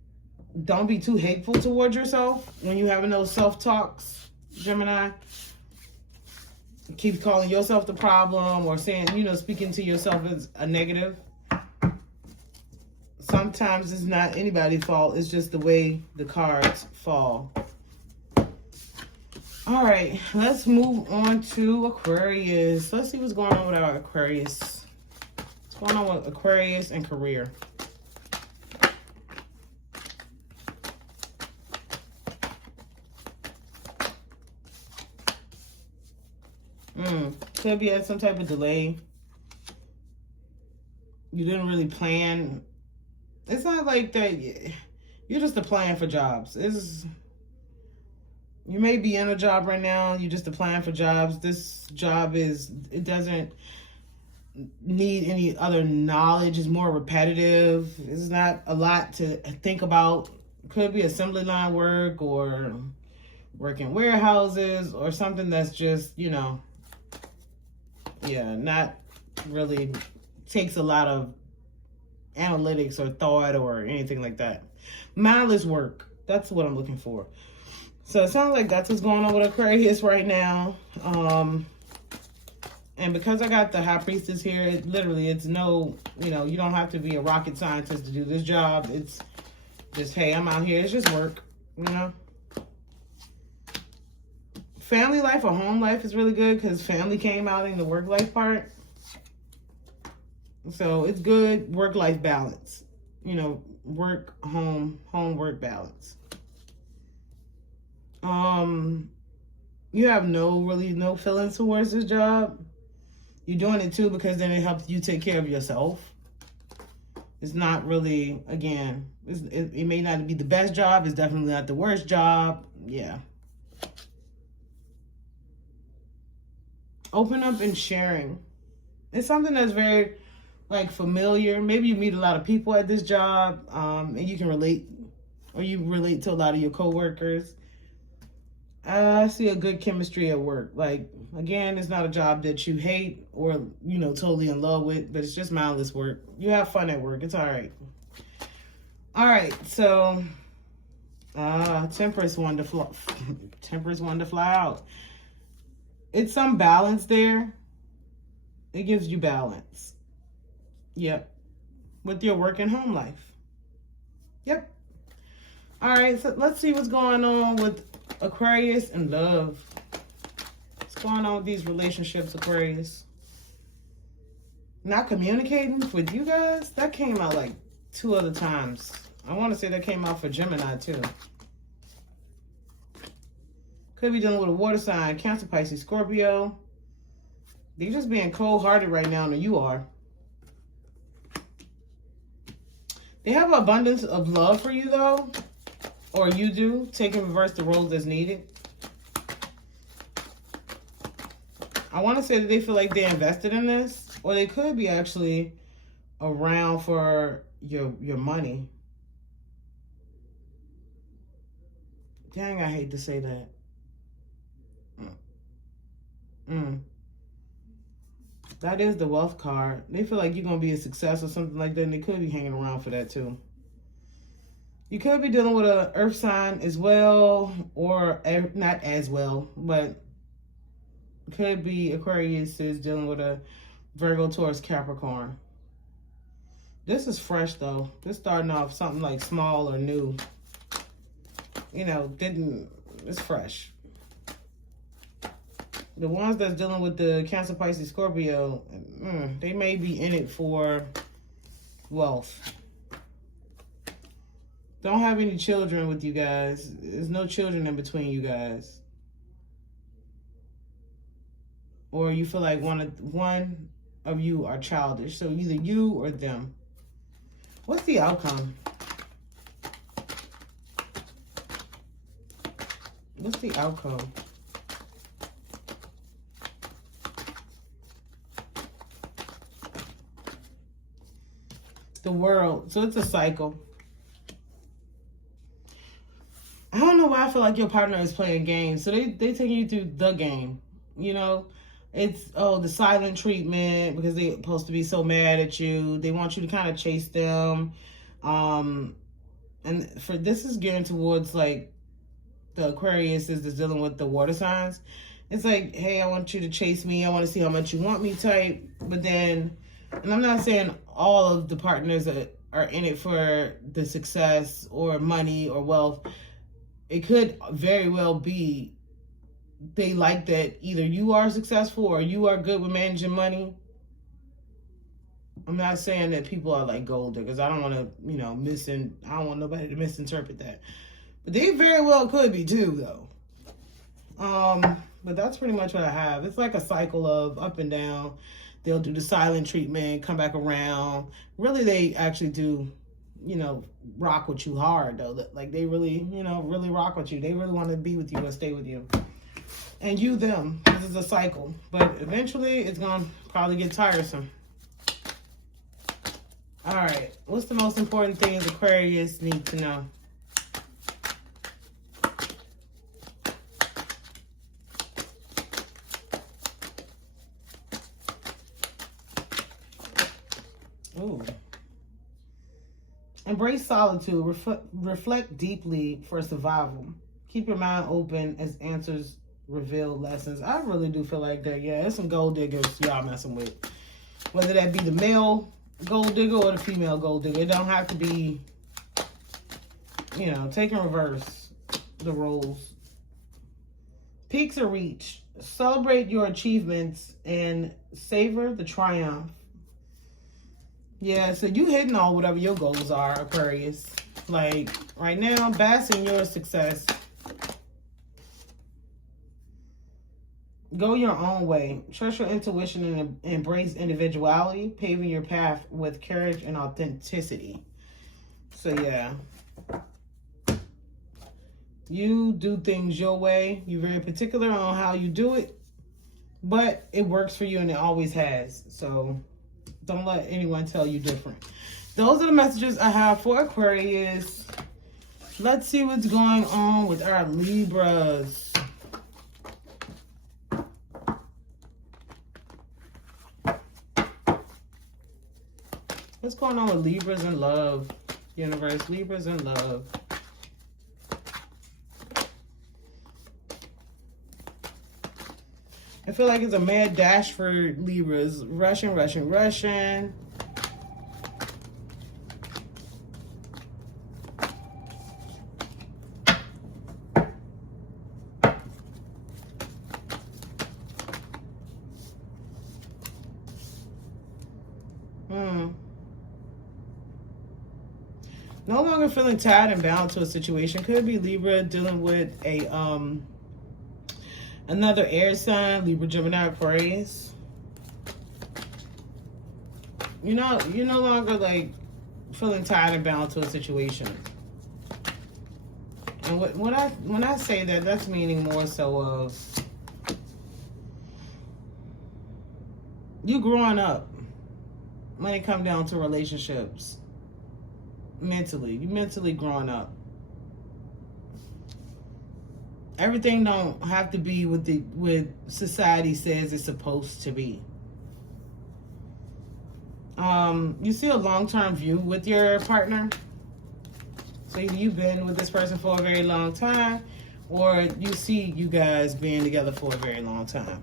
be too hateful towards yourself when you're having those self-talks, Gemini. Keep calling yourself the problem or saying, speaking to yourself as a negative. Sometimes it's not anybody's fault. It's just the way the cards fall. All right, let's move on to Aquarius. Let's see what's going on with our Aquarius. What's going on with Aquarius and career? Could be at some type of delay. You didn't really plan. It's not like that. You're just applying for jobs. You may be in a job right now. You're just applying for jobs. This job it doesn't need any other knowledge. It's more repetitive. It's not a lot to think about. Could be assembly line work or work in warehouses or something that's just, not really takes a lot of analytics or thought or anything like that. Mindless work. That's what I'm looking for. So it sounds like that's what's going on with Aquarius right now. And because I got the High Priestess here, it's no, you don't have to be a rocket scientist to do this job. It's just, hey, I'm out here. It's just work, Family life or home life is really good because family came out in the work life part. So it's good work-life balance. Work, home, work balance. You have no feelings towards this job. You're doing it too because then it helps you take care of yourself. It's not really, again, it may not be the best job. It's definitely not the worst job. Yeah. Open up and sharing. It's something that's very, like, familiar. Maybe you meet a lot of people at this job, and you can relate, or you relate to a lot of your coworkers. I see a good chemistry at work. Like, again, it's not a job that you hate or, you know, totally in love with, but it's just mindless work. You have fun at work. It's all right. All right, so Temperance wanted to fly out. It's some balance there. It gives you balance. Yep. With your work and home life. Yep. All right, so let's see what's going on with Aquarius and love. What's going on with these relationships, Aquarius? Not communicating with you guys? That came out like 2 other times. I want to say that came out for Gemini too. Could be dealing with a water sign, Cancer, Pisces, Scorpio. They're just being cold-hearted right now, and you are. They have abundance of love for you, though. Or you do. Take and reverse the roles as needed. I want to say that they feel like they're invested in this. Or they could be actually around for your money. Dang, I hate to say that. That is the wealth card. They feel like you're going to be a success or something like that, and they could be hanging around for that too. You could be dealing with an earth sign as well, or not as well, but could be Aquarius is dealing with a Virgo, Taurus, Capricorn. This is fresh though. This starting off something like small or new. You know, it's fresh. The ones that's dealing with the Cancer, Pisces, Scorpio, they may be in it for wealth. Don't have any children with you guys. There's no children in between you guys. Or you feel like one of you are childish. So either you or them. What's the outcome? What's the outcome? The world. So it's a cycle. I don't know why I feel like your partner is playing games. So they taking you through the game. You know, it's, the silent treatment because they're supposed to be so mad at you. They want you to kind of chase them. And for this is gearing towards like the Aquarius is dealing with the water signs. It's like, hey, I want you to chase me. I want to see how much you want me type. But then, and I'm not saying all of the partners are in it for the success or money or wealth. It could very well be they like that either you are successful or you are good with managing money. I'm not saying that people are like gold diggers. I don't want to, I don't want nobody to misinterpret that. But they very well could be too, though. But that's pretty much what I have. It's like a cycle of up and down. They'll do the silent treatment, come back around. Really, they actually do, rock with you hard, though. Like, they really, really rock with you. They really want to be with you and stay with you. And you, them. This is a cycle. But eventually, it's going to probably get tiresome. All right. What's the most important things Aquarius need to know? Ooh. Embrace solitude. Reflect deeply for survival. Keep your mind open as answers reveal lessons. I really do feel like that. Yeah, there's some gold diggers y'all messing with. Whether that be the male gold digger or the female gold digger. It don't have to be, take and reverse the roles. Peaks are reached. Celebrate your achievements and savor the triumph. Yeah, so you hitting all whatever your goals are, Aquarius. Like, right now, bask in your success. Go your own way. Trust your intuition and embrace individuality, paving your path with courage and authenticity. So yeah. You do things your way. You're very particular on how you do it, but it works for you and it always has. So don't let anyone tell you different. Those are the messages I have for Aquarius. Let's see what's going on with our Libras. What's going on with Libras in love? Universe, Libras in love. I feel like it's a mad dash for Libras. Rushing, rushing, rushing. No longer feeling tied and bound to a situation. Could be Libra dealing with a another air sign, Libra, Gemini, Aquarius. You're no longer like feeling tied and bound to a situation. And when I say that, that's meaning more so of you growing up when it comes down to relationships. Mentally, you mentally growing up. Everything don't have to be what society says it's supposed to be. You see a long-term view with your partner. So either you've been with this person for a very long time, or you see you guys being together for a very long time.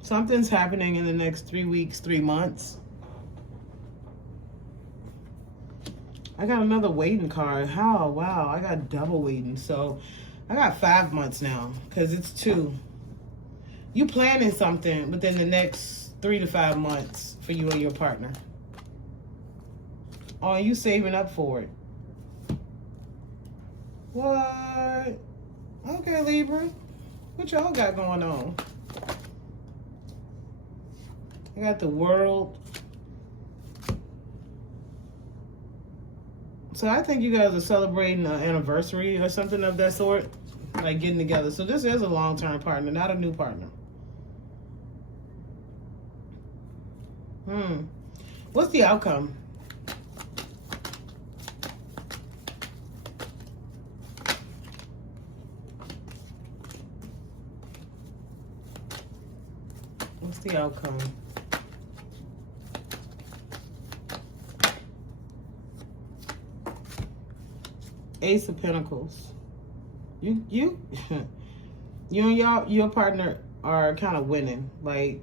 Something's happening in the next 3 weeks, 3 months. I got another waiting card. How? Wow, I got double waiting. So I got 5 months now because it's 2. You planning something within the next 3 to 5 months for you and your partner. Oh, you saving up for it. What? Okay, Libra. What y'all got going on? I got the World. So I think you guys are celebrating an anniversary or something of that sort. Like getting together. So this is a long-term partner, not a new partner. What's the outcome? What's the outcome? Ace of Pentacles. You and your partner are kind of winning. Like,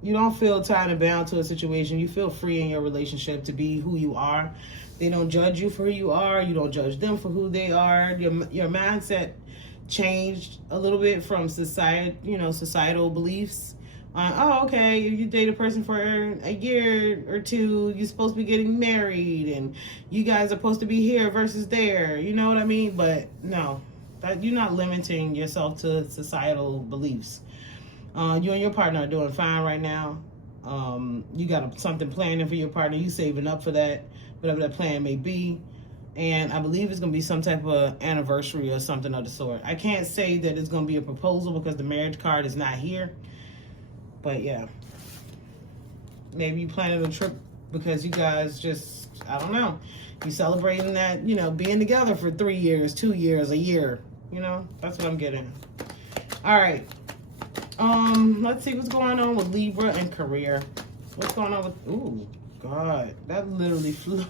you don't feel tied and bound to a situation. You feel free in your relationship to be who you are. They don't judge you for who you are. You don't judge them for who they are. Your mindset changed a little bit from societal beliefs. Oh, okay, you date a person for a year or two, you're supposed to be getting married, and you guys are supposed to be here versus there. You know what I mean? But no, you're not limiting yourself to societal beliefs. You and your partner are doing fine right now. You got something planning for your partner. You saving up for that, whatever that plan may be. And I believe it's going to be some type of anniversary or something of the sort. I can't say that it's going to be a proposal because the marriage card is not here. But yeah, maybe you planning a trip because you guys just, I don't know, you celebrating that, being together for 3 years, 2 years, a year, that's what I'm getting. All right. Let's see what's going on with Libra and career. What's going on with, ooh, God, that literally flew.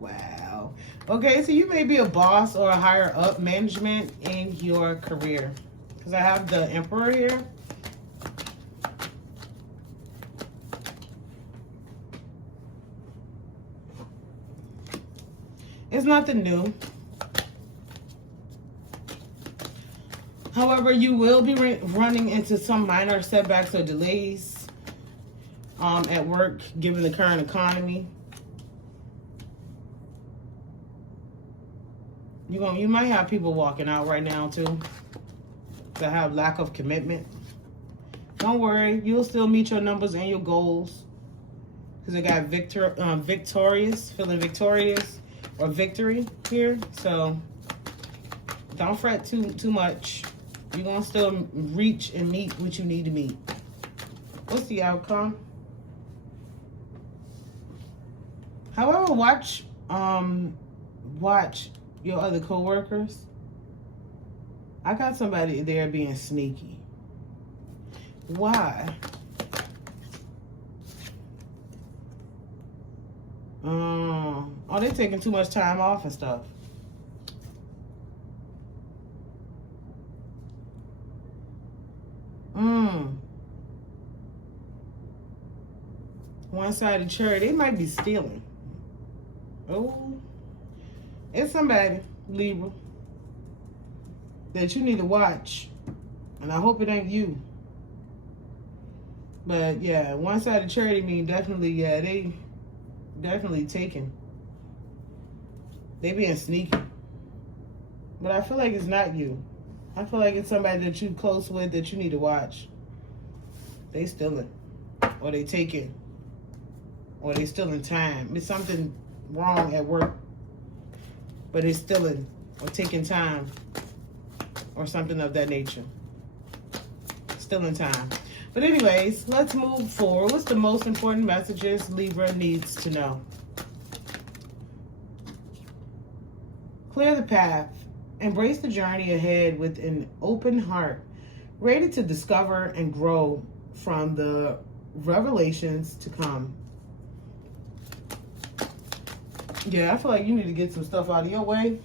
Wow. Okay, so you may be a boss or a higher up management in your career. Because I have the Emperor here. It's nothing new. However, you will be running into some minor setbacks or delays. at work, given the current economy. You might have people walking out right now too that have lack of commitment. Don't worry, you'll still meet your numbers and your goals because I got victorious, feeling victorious or victory here. So don't fret too much. You're gonna still reach and meet what you need to meet. What's the outcome? However, watch your other coworkers. I got somebody there being sneaky. Why? Oh, they're taking too much time off and stuff. One-sided cherry. They might be stealing. Oh, it's somebody, Libra, that you need to watch. And I hope it ain't you. But yeah, one-sided charity mean definitely, yeah, they definitely taking. They being sneaky. But I feel like it's not you. I feel like it's somebody that you close with that you need to watch. They stealing. Or they taking. Or they stealing time. It's something wrong at work. But they stealing or taking time. Or something of that nature. Stealing time. But anyways, let's move forward. What's the most important messages Libra needs to know? Clear the path. Embrace the journey ahead with an open heart, ready to discover and grow from the revelations to come. Yeah, I feel like you need to get some stuff out of your way.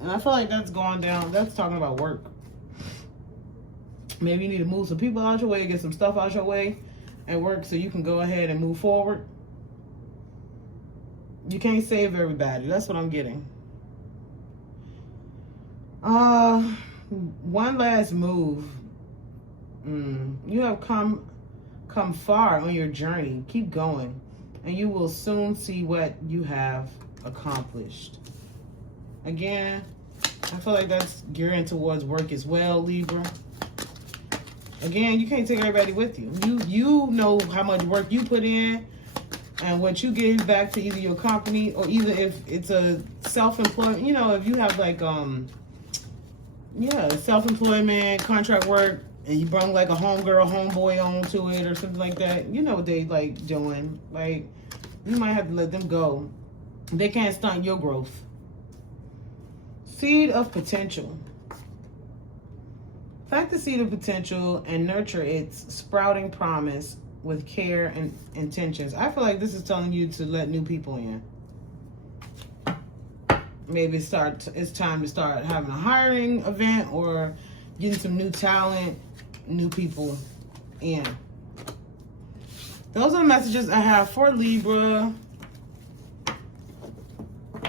And I feel like that's going down. That's talking about work. Maybe you need to move some people out your way, get some stuff out your way at work so you can go ahead and move forward. You can't save everybody. That's what I'm getting. One last move. You have come far on your journey. Keep going, and you will soon see what you have accomplished. Again, I feel like that's gearing towards work as well, Libra. Again, you can't take everybody with you. You know how much work you put in and what you give back to either your company or either if it's a self-employed, you know, if you have like, self-employment, contract work, and you bring like a homegirl, homeboy onto it or something like that, you know what they like doing. Like, you might have to let them go. They can't stunt your growth. Seed of potential. Plant the seed of potential and nurture its sprouting promise with care and intentions. I feel like this is telling you to let new people in. Maybe it's time to start having a hiring event or getting some new talent, new people in. Those are the messages I have for Libra.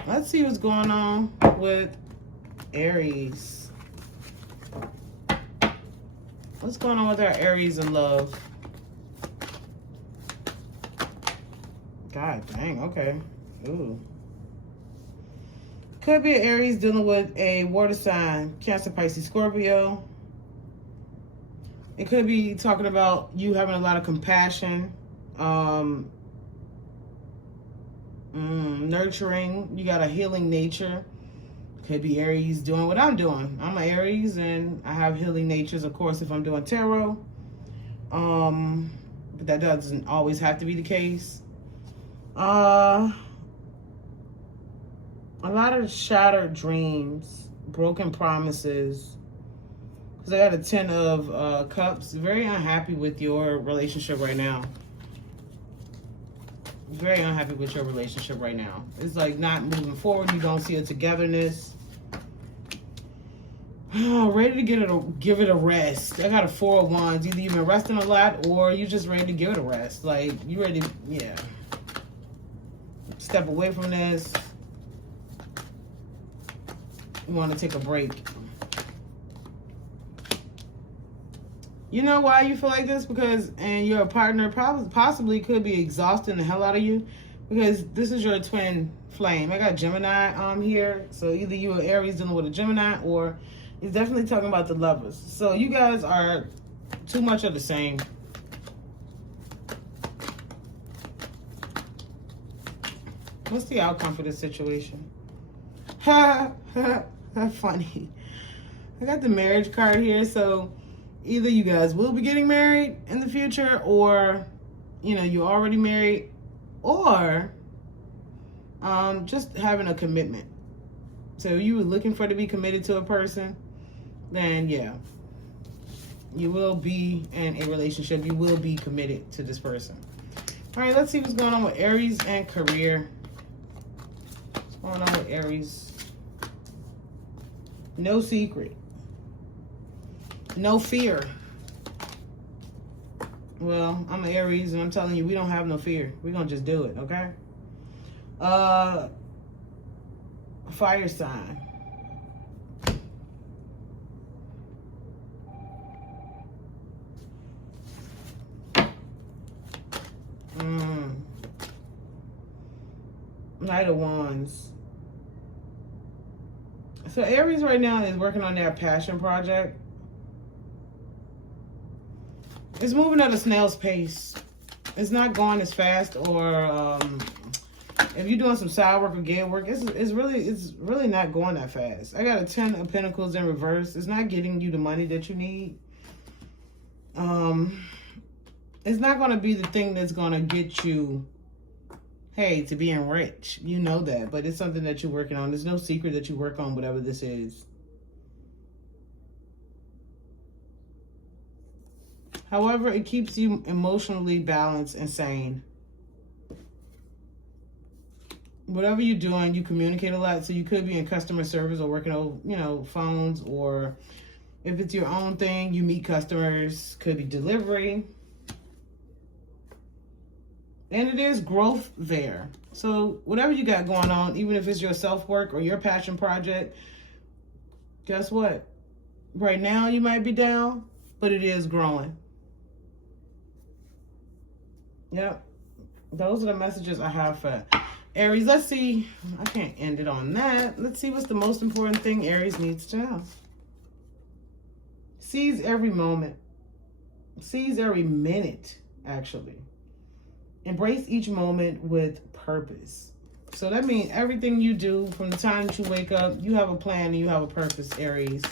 Let's see what's going on with Aries. What's going on with our Aries in love? God dang, okay. Ooh. Could be an Aries dealing with a water sign, Cancer, Pisces, Scorpio. It could be talking about you having a lot of compassion, nurturing. You got a healing nature. Could be Aries doing what I'm doing. I'm an Aries and I have healing natures, of course, if I'm doing tarot. But that doesn't always have to be the case. A lot of shattered dreams, broken promises. Because I got a 10 of Cups. Very unhappy with your relationship right now. Very unhappy with your relationship right now. It's like not moving forward. You don't see a togetherness. Ready to give it a rest. I got a 4 of Wands. Either you've been resting a lot or you're just ready to give it a rest. Like, you ready to, yeah. Step away from this. You want to take a break. You know why you feel like this? Because, and your partner possibly could be exhausting the hell out of you, because this is your twin flame. I got Gemini here, so either you or Aries dealing with a Gemini, or he's definitely talking about the lovers. So you guys are too much of the same. What's the outcome for this situation? Ha ha, that's funny. I got the marriage card here, so either you guys will be getting married in the future, or, you know, you're already married, or just having a commitment. So if you were looking for to be committed to a person, then yeah, you will be in a relationship. You will be committed to this person. All right, let's see what's going on with Aries and career. What's going on with Aries? No secret. No fear. Well, I'm an Aries, and I'm telling you, we don't have no fear. We're going to just do it, okay? Fire sign. Knight of Wands. So Aries right now is working on their passion project. It's moving at a snail's pace. It's not going as fast, or if you're doing some side work or gig work, it's really not going that fast. I got a 10 of Pentacles in reverse. It's not getting you the money that you need. It's not going to be the thing that's going to get you, hey, to being rich. You know that, but it's something that you're working on. There's no secret that you work on, whatever this is. However, it keeps you emotionally balanced and sane. Whatever you're doing, you communicate a lot. So you could be in customer service or working over, you know, phones, or if it's your own thing, you meet customers, could be delivery. And it is growth there. So whatever you got going on, even if it's your self-work or your passion project, guess what? Right now you might be down, but it is growing. Yep. Those are the messages I have for Aries. Let's see. I can't end it on that. Let's see what's the most important thing Aries needs to know. Seize every moment. Seize every minute, actually. Embrace each moment with purpose. So that means everything you do from the time that you wake up, you have a plan and you have a purpose, Aries.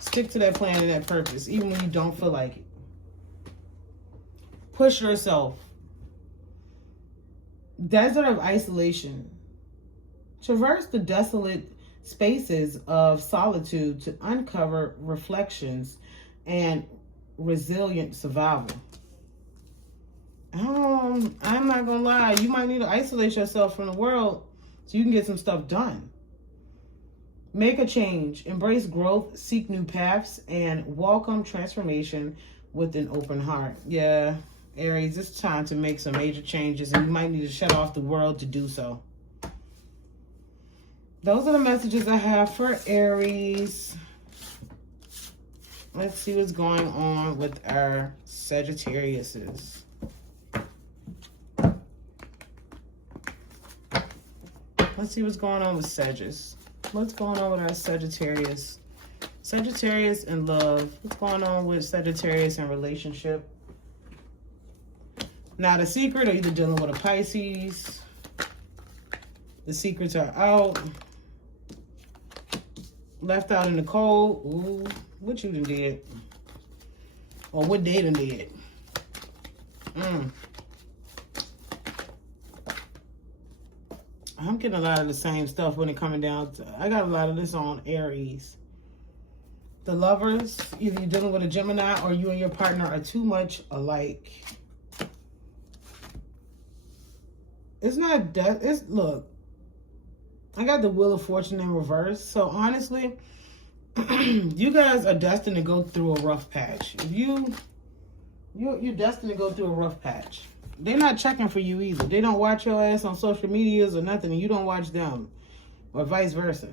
Stick to that plan and that purpose, even when you don't feel like it. Push yourself. Desert of isolation. Traverse the desolate spaces of solitude to uncover reflections and resilient survival. I'm not gonna lie, you might need to isolate yourself from the world so you can get some stuff done. Make a change, embrace growth, seek new paths, and welcome transformation with an open heart. Yeah, Aries, it's time to make some major changes, and you might need to shut off the world to do so. Those are the messages I have for Aries. Let's see what's going on with our Sagittariuses. Let's see what's going on with Sagittarius. What's going on with our Sagittarius? Sagittarius in love. What's going on with Sagittarius in relationship? Now, the secret, are either dealing with a Pisces. The secrets are out. Left out in the cold. Ooh, what you done did? Or what they done did? I'm getting a lot of the same stuff when it coming down to, I got a lot of this on Aries. The lovers, either you're dealing with a Gemini or you and your partner are too much alike. It's not that, look, I got the Wheel of Fortune in reverse. So honestly, you guys are destined to go through a rough patch. If you're destined to go through a rough patch. They're not checking for you either. They don't watch your ass on social medias or nothing, and you don't watch them, or vice versa.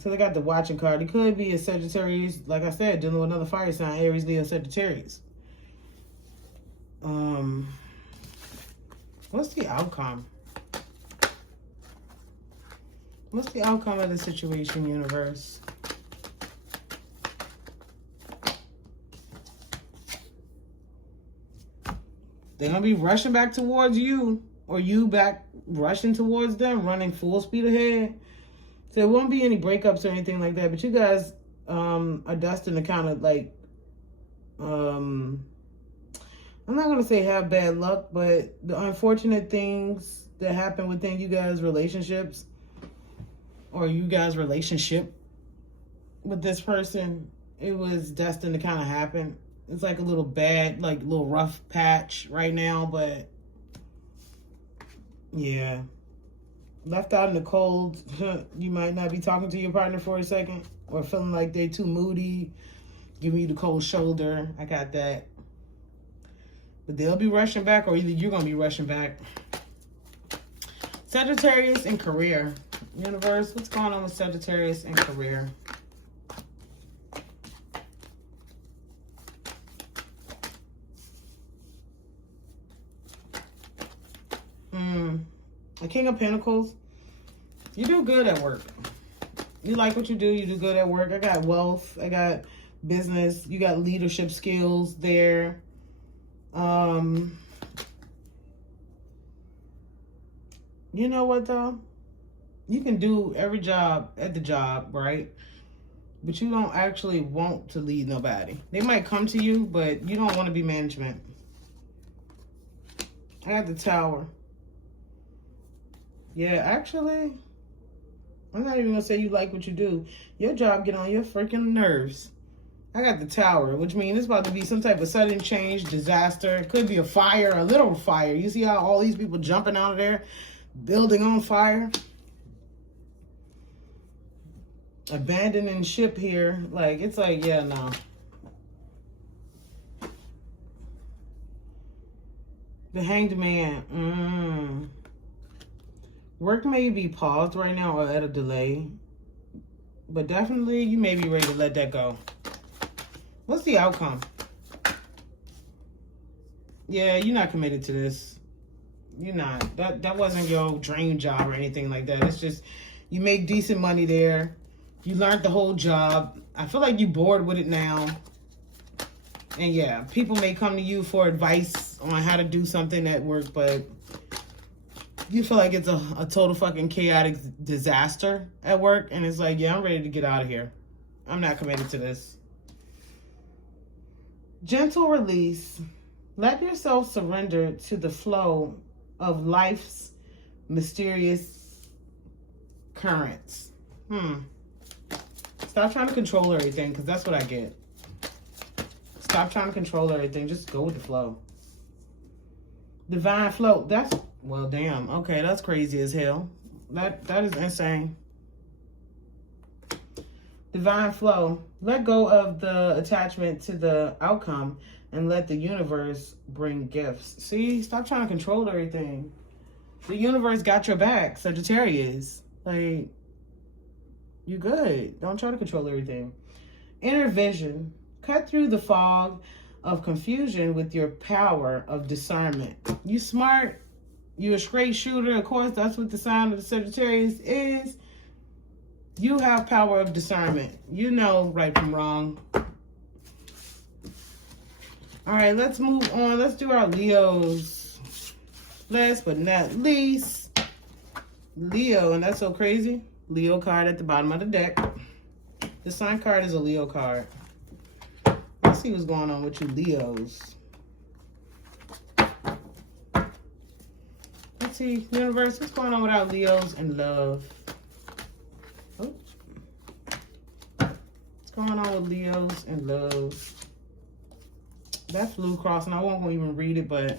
So they got the watching card. It could be a Sagittarius, like I said, dealing with another fire sign, Aries, Leo, Sagittarius. What's the outcome? What's the outcome of the situation, universe? They're going to be rushing back towards you, or you back rushing towards them, running full speed ahead. So there won't be any breakups or anything like that, but you guys are destined to kind of like, I'm not going to say have bad luck, but the unfortunate things that happen within you guys' relationships, or you guys' relationship with this person, it was destined to kind of happen. It's like a little bad, like a little rough patch right now, but yeah. Left out in the cold, you might not be talking to your partner for a second, or feeling like they too moody, giving you the cold shoulder. I got that. But they'll be rushing back, or either you're going to be rushing back. Sagittarius and career. Universe, what's going on with Sagittarius and career? The King of Pentacles. You do good at work. You like what you do. You do good at work. I got wealth. I got business. You got leadership skills there. You know what, though? You can do every job at the job, right? But you don't actually want to lead nobody. They might come to you, but you don't want to be management. I got the Tower. Yeah, actually, I'm not even going to say you like what you do. Your job get on your freaking nerves. I got the Tower, which means it's about to be some type of sudden change, disaster. It could be a fire, a little fire. You see how all these people jumping out of there, building on fire? Abandoning ship here. Like, it's like, yeah, no. The Hanged Man. Work may be paused right now or at a delay. But definitely, you may be ready to let that go. What's the outcome? Yeah, you're not committed to this. You're not. That wasn't your dream job or anything like that. It's just, you make decent money there. You learned the whole job. I feel like you're bored with it now. And yeah, people may come to you for advice on how to do something at work, but you feel like it's a total fucking chaotic disaster at work. And it's like, yeah, I'm ready to get out of here. I'm not committed to this. Gentle release. Let yourself surrender to the flow of life's mysterious currents. Stop trying to control everything, because that's what I get. Stop trying to control everything. Just go with the flow. Divine flow. That's, well, damn. Okay, that's crazy as hell. That is insane. Divine flow. Let go of the attachment to the outcome and let the universe bring gifts. See? Stop trying to control everything. The universe got your back, Sagittarius. Like, you good. Don't try to control everything. Inner vision. Cut through the fog of confusion with your power of discernment. You smart. You a straight shooter. Of course, that's what the sign of the Sagittarius is. You have power of discernment. You know right from wrong. All right, let's move on. Let's do our Leos. Last but not least, Leo, and that's so crazy. Leo card at the bottom of the deck. The Sun card is a Leo card. Let's see what's going on with you Leos. Let's see, universe, what's going on with our Leos in love? Oh. What's going on with Leos in love? That flew across, and I won't even read it, but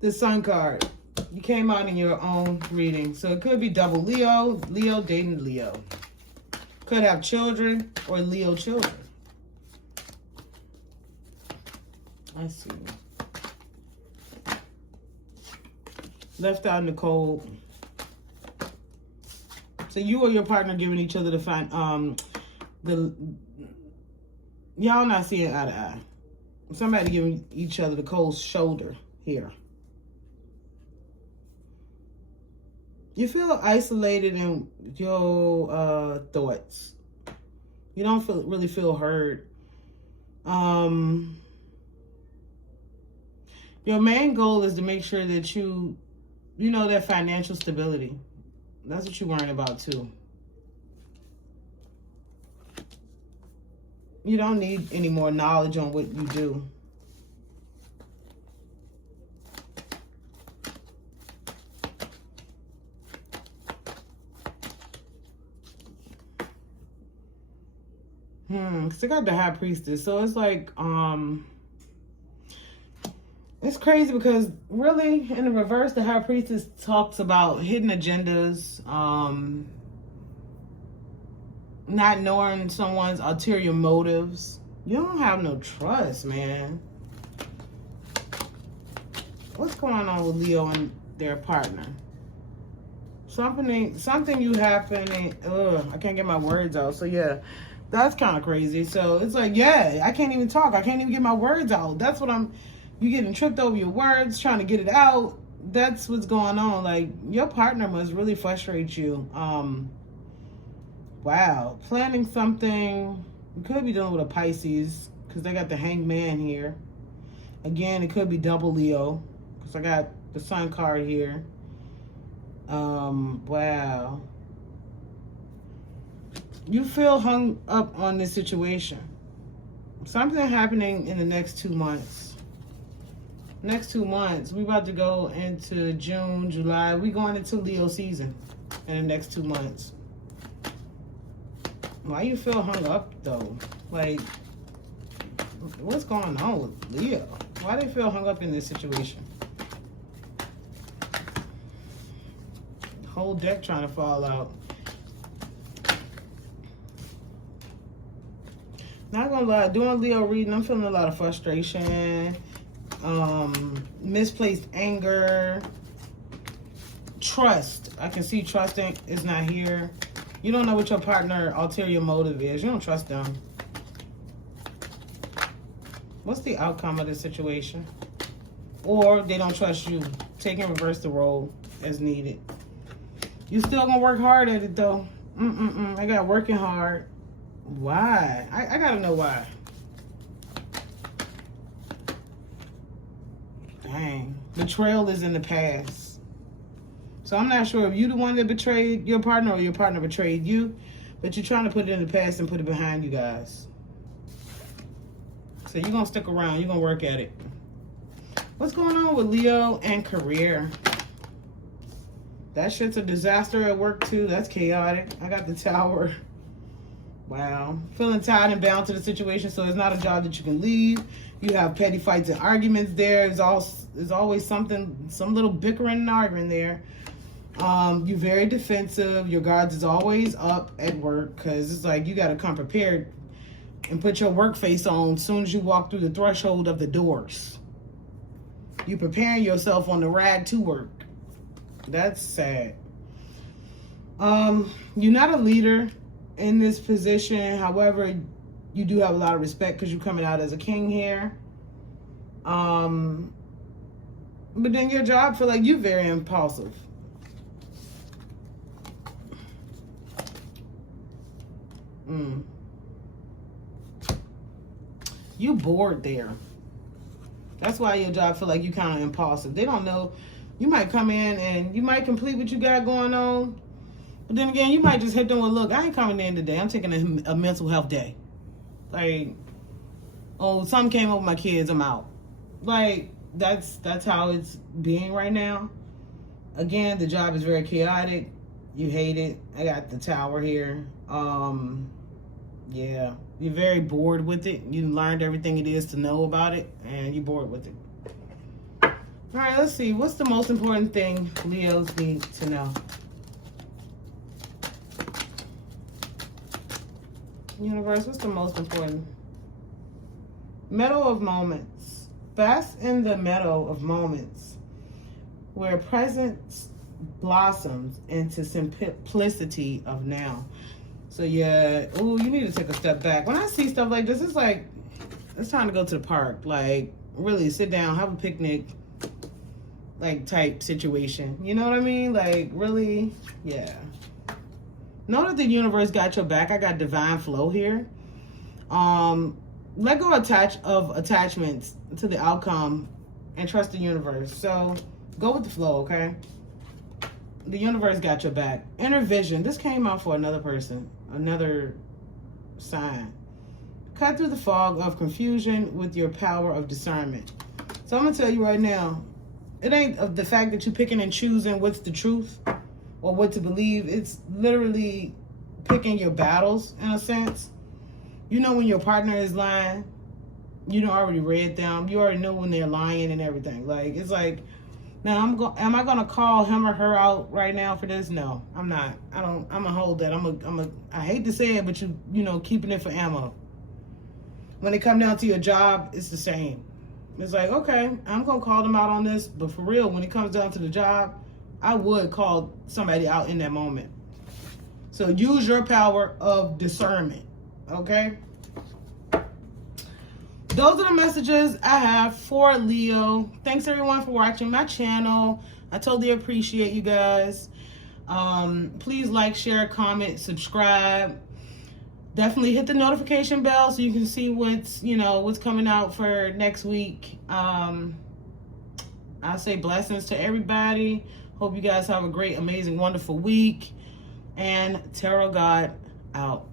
the Sun card. You came out in your own reading. So it could be double Leo, Leo dating Leo. Could have children or Leo children. I see. Left out in the cold. So you or your partner giving each other y'all not seeing eye to eye. Somebody giving each other the cold shoulder here. You feel isolated in your thoughts. You don't really feel heard. Your main goal is to make sure that you know that financial stability. That's what you're worrying about too. You don't need any more knowledge on what you do. Because I got the High Priestess. So it's like, it's crazy because really, in the reverse, the High Priestess talks about hidden agendas, not knowing someone's ulterior motives. You don't have no trust, man. What's going on with Leo and their partner? Something you happening. I can't get my words out. So yeah, that's kind of crazy. So it's like, yeah, I can't even talk. I can't even get my words out. That's what you getting tripped over your words, trying to get it out. That's what's going on. Like, your partner must really frustrate you. Wow. Planning something. You could be dealing with a Pisces because they got the Hanged Man here. Again, it could be double Leo because I got the Sun card here. Wow. You feel hung up on this situation. Something happening in the next 2 months. Next 2 months. We about to go into June, July. We going into Leo season in the next 2 months. Why you feel hung up though? Like, what's going on with Leo? Why they feel hung up in this situation? Whole deck trying to fall out. Not gonna lie, doing Leo reading, I'm feeling a lot of frustration, misplaced anger, trust. I can see trusting is not here. You don't know what your partner ulterior motive is. You don't trust them. What's the outcome of this situation? Or they don't trust you. Take and reverse the role as needed. You still gonna work hard at it though. I got working hard. Why? I gotta know why. Dang. Betrayal is in the past. So I'm not sure if you the one that betrayed your partner or your partner betrayed you, but you're trying to put it in the past and put it behind you guys. So you're gonna stick around, you're gonna work at it. What's going on with Leo and career? That shit's a disaster at work too. That's chaotic. I got the Tower. Wow. Feeling tied and bound to the situation, so it's not a job that you can leave. You have petty fights and arguments there. There's always some little bickering and arguing there. You're very defensive. Your guards is always up at work because it's like you got to come prepared and put your work face on as soon as you walk through the threshold of the doors. You preparing yourself on the ride to work. That's sad. You're not a leader in this position. However, you do have a lot of respect because you're coming out as a king here. But then your job feel like you're very impulsive. You bored there. That's why your job feel like you kind of impulsive. They don't know. You might come in and you might complete what you got going on. But then again, you might just hit them with, look, I ain't coming in today. I'm taking a mental health day. Like, oh, something came up with my kids, I'm out. Like, that's how it's being right now. Again, the job is very chaotic. You hate it. I got the Tower here. Yeah. You're very bored with it. You learned everything it is to know about it, and you're bored with it. All right, let's see. What's the most important thing Leos need to know? Universe, what's the most important? Meadow of moments. Bask in the meadow of moments where presence blossoms into simplicity of now. So yeah, ooh, you need to take a step back. When I see stuff like this, it's like, it's time to go to the park. Like, really sit down, have a picnic, like, type situation. You know what I mean? Like, really, yeah. Know that the universe got your back. I got divine flow here. Let go of attachments to the outcome and trust the universe. So go with the flow, okay? The universe got your back. Inner vision. This came out for another person, another sign. Cut through the fog of confusion with your power of discernment. So I'm going to tell you right now, it ain't of the fact that you're picking and choosing what's the truth or what to believe. It's literally picking your battles, in a sense. You know when your partner is lying. You done already read them. You already know when they're lying and everything. Like, it's like, now am I gonna call him or her out right now for this? No, I'm not. I'm gonna hold that. I hate to say it, but you know, keeping it for ammo. When it come down to your job, it's the same. It's like, okay, I'm gonna call them out on this, but for real, when it comes down to the job, I would call somebody out in that moment. So use your power of discernment, okay? Those are the messages I have for Leo. Thanks everyone for watching my channel. I totally appreciate you guys. Please like, share, comment, subscribe. Definitely hit the notification bell so you can see what's coming out for next week. I say blessings to everybody. Hope you guys have a great, amazing, wonderful week. And Tarot God out.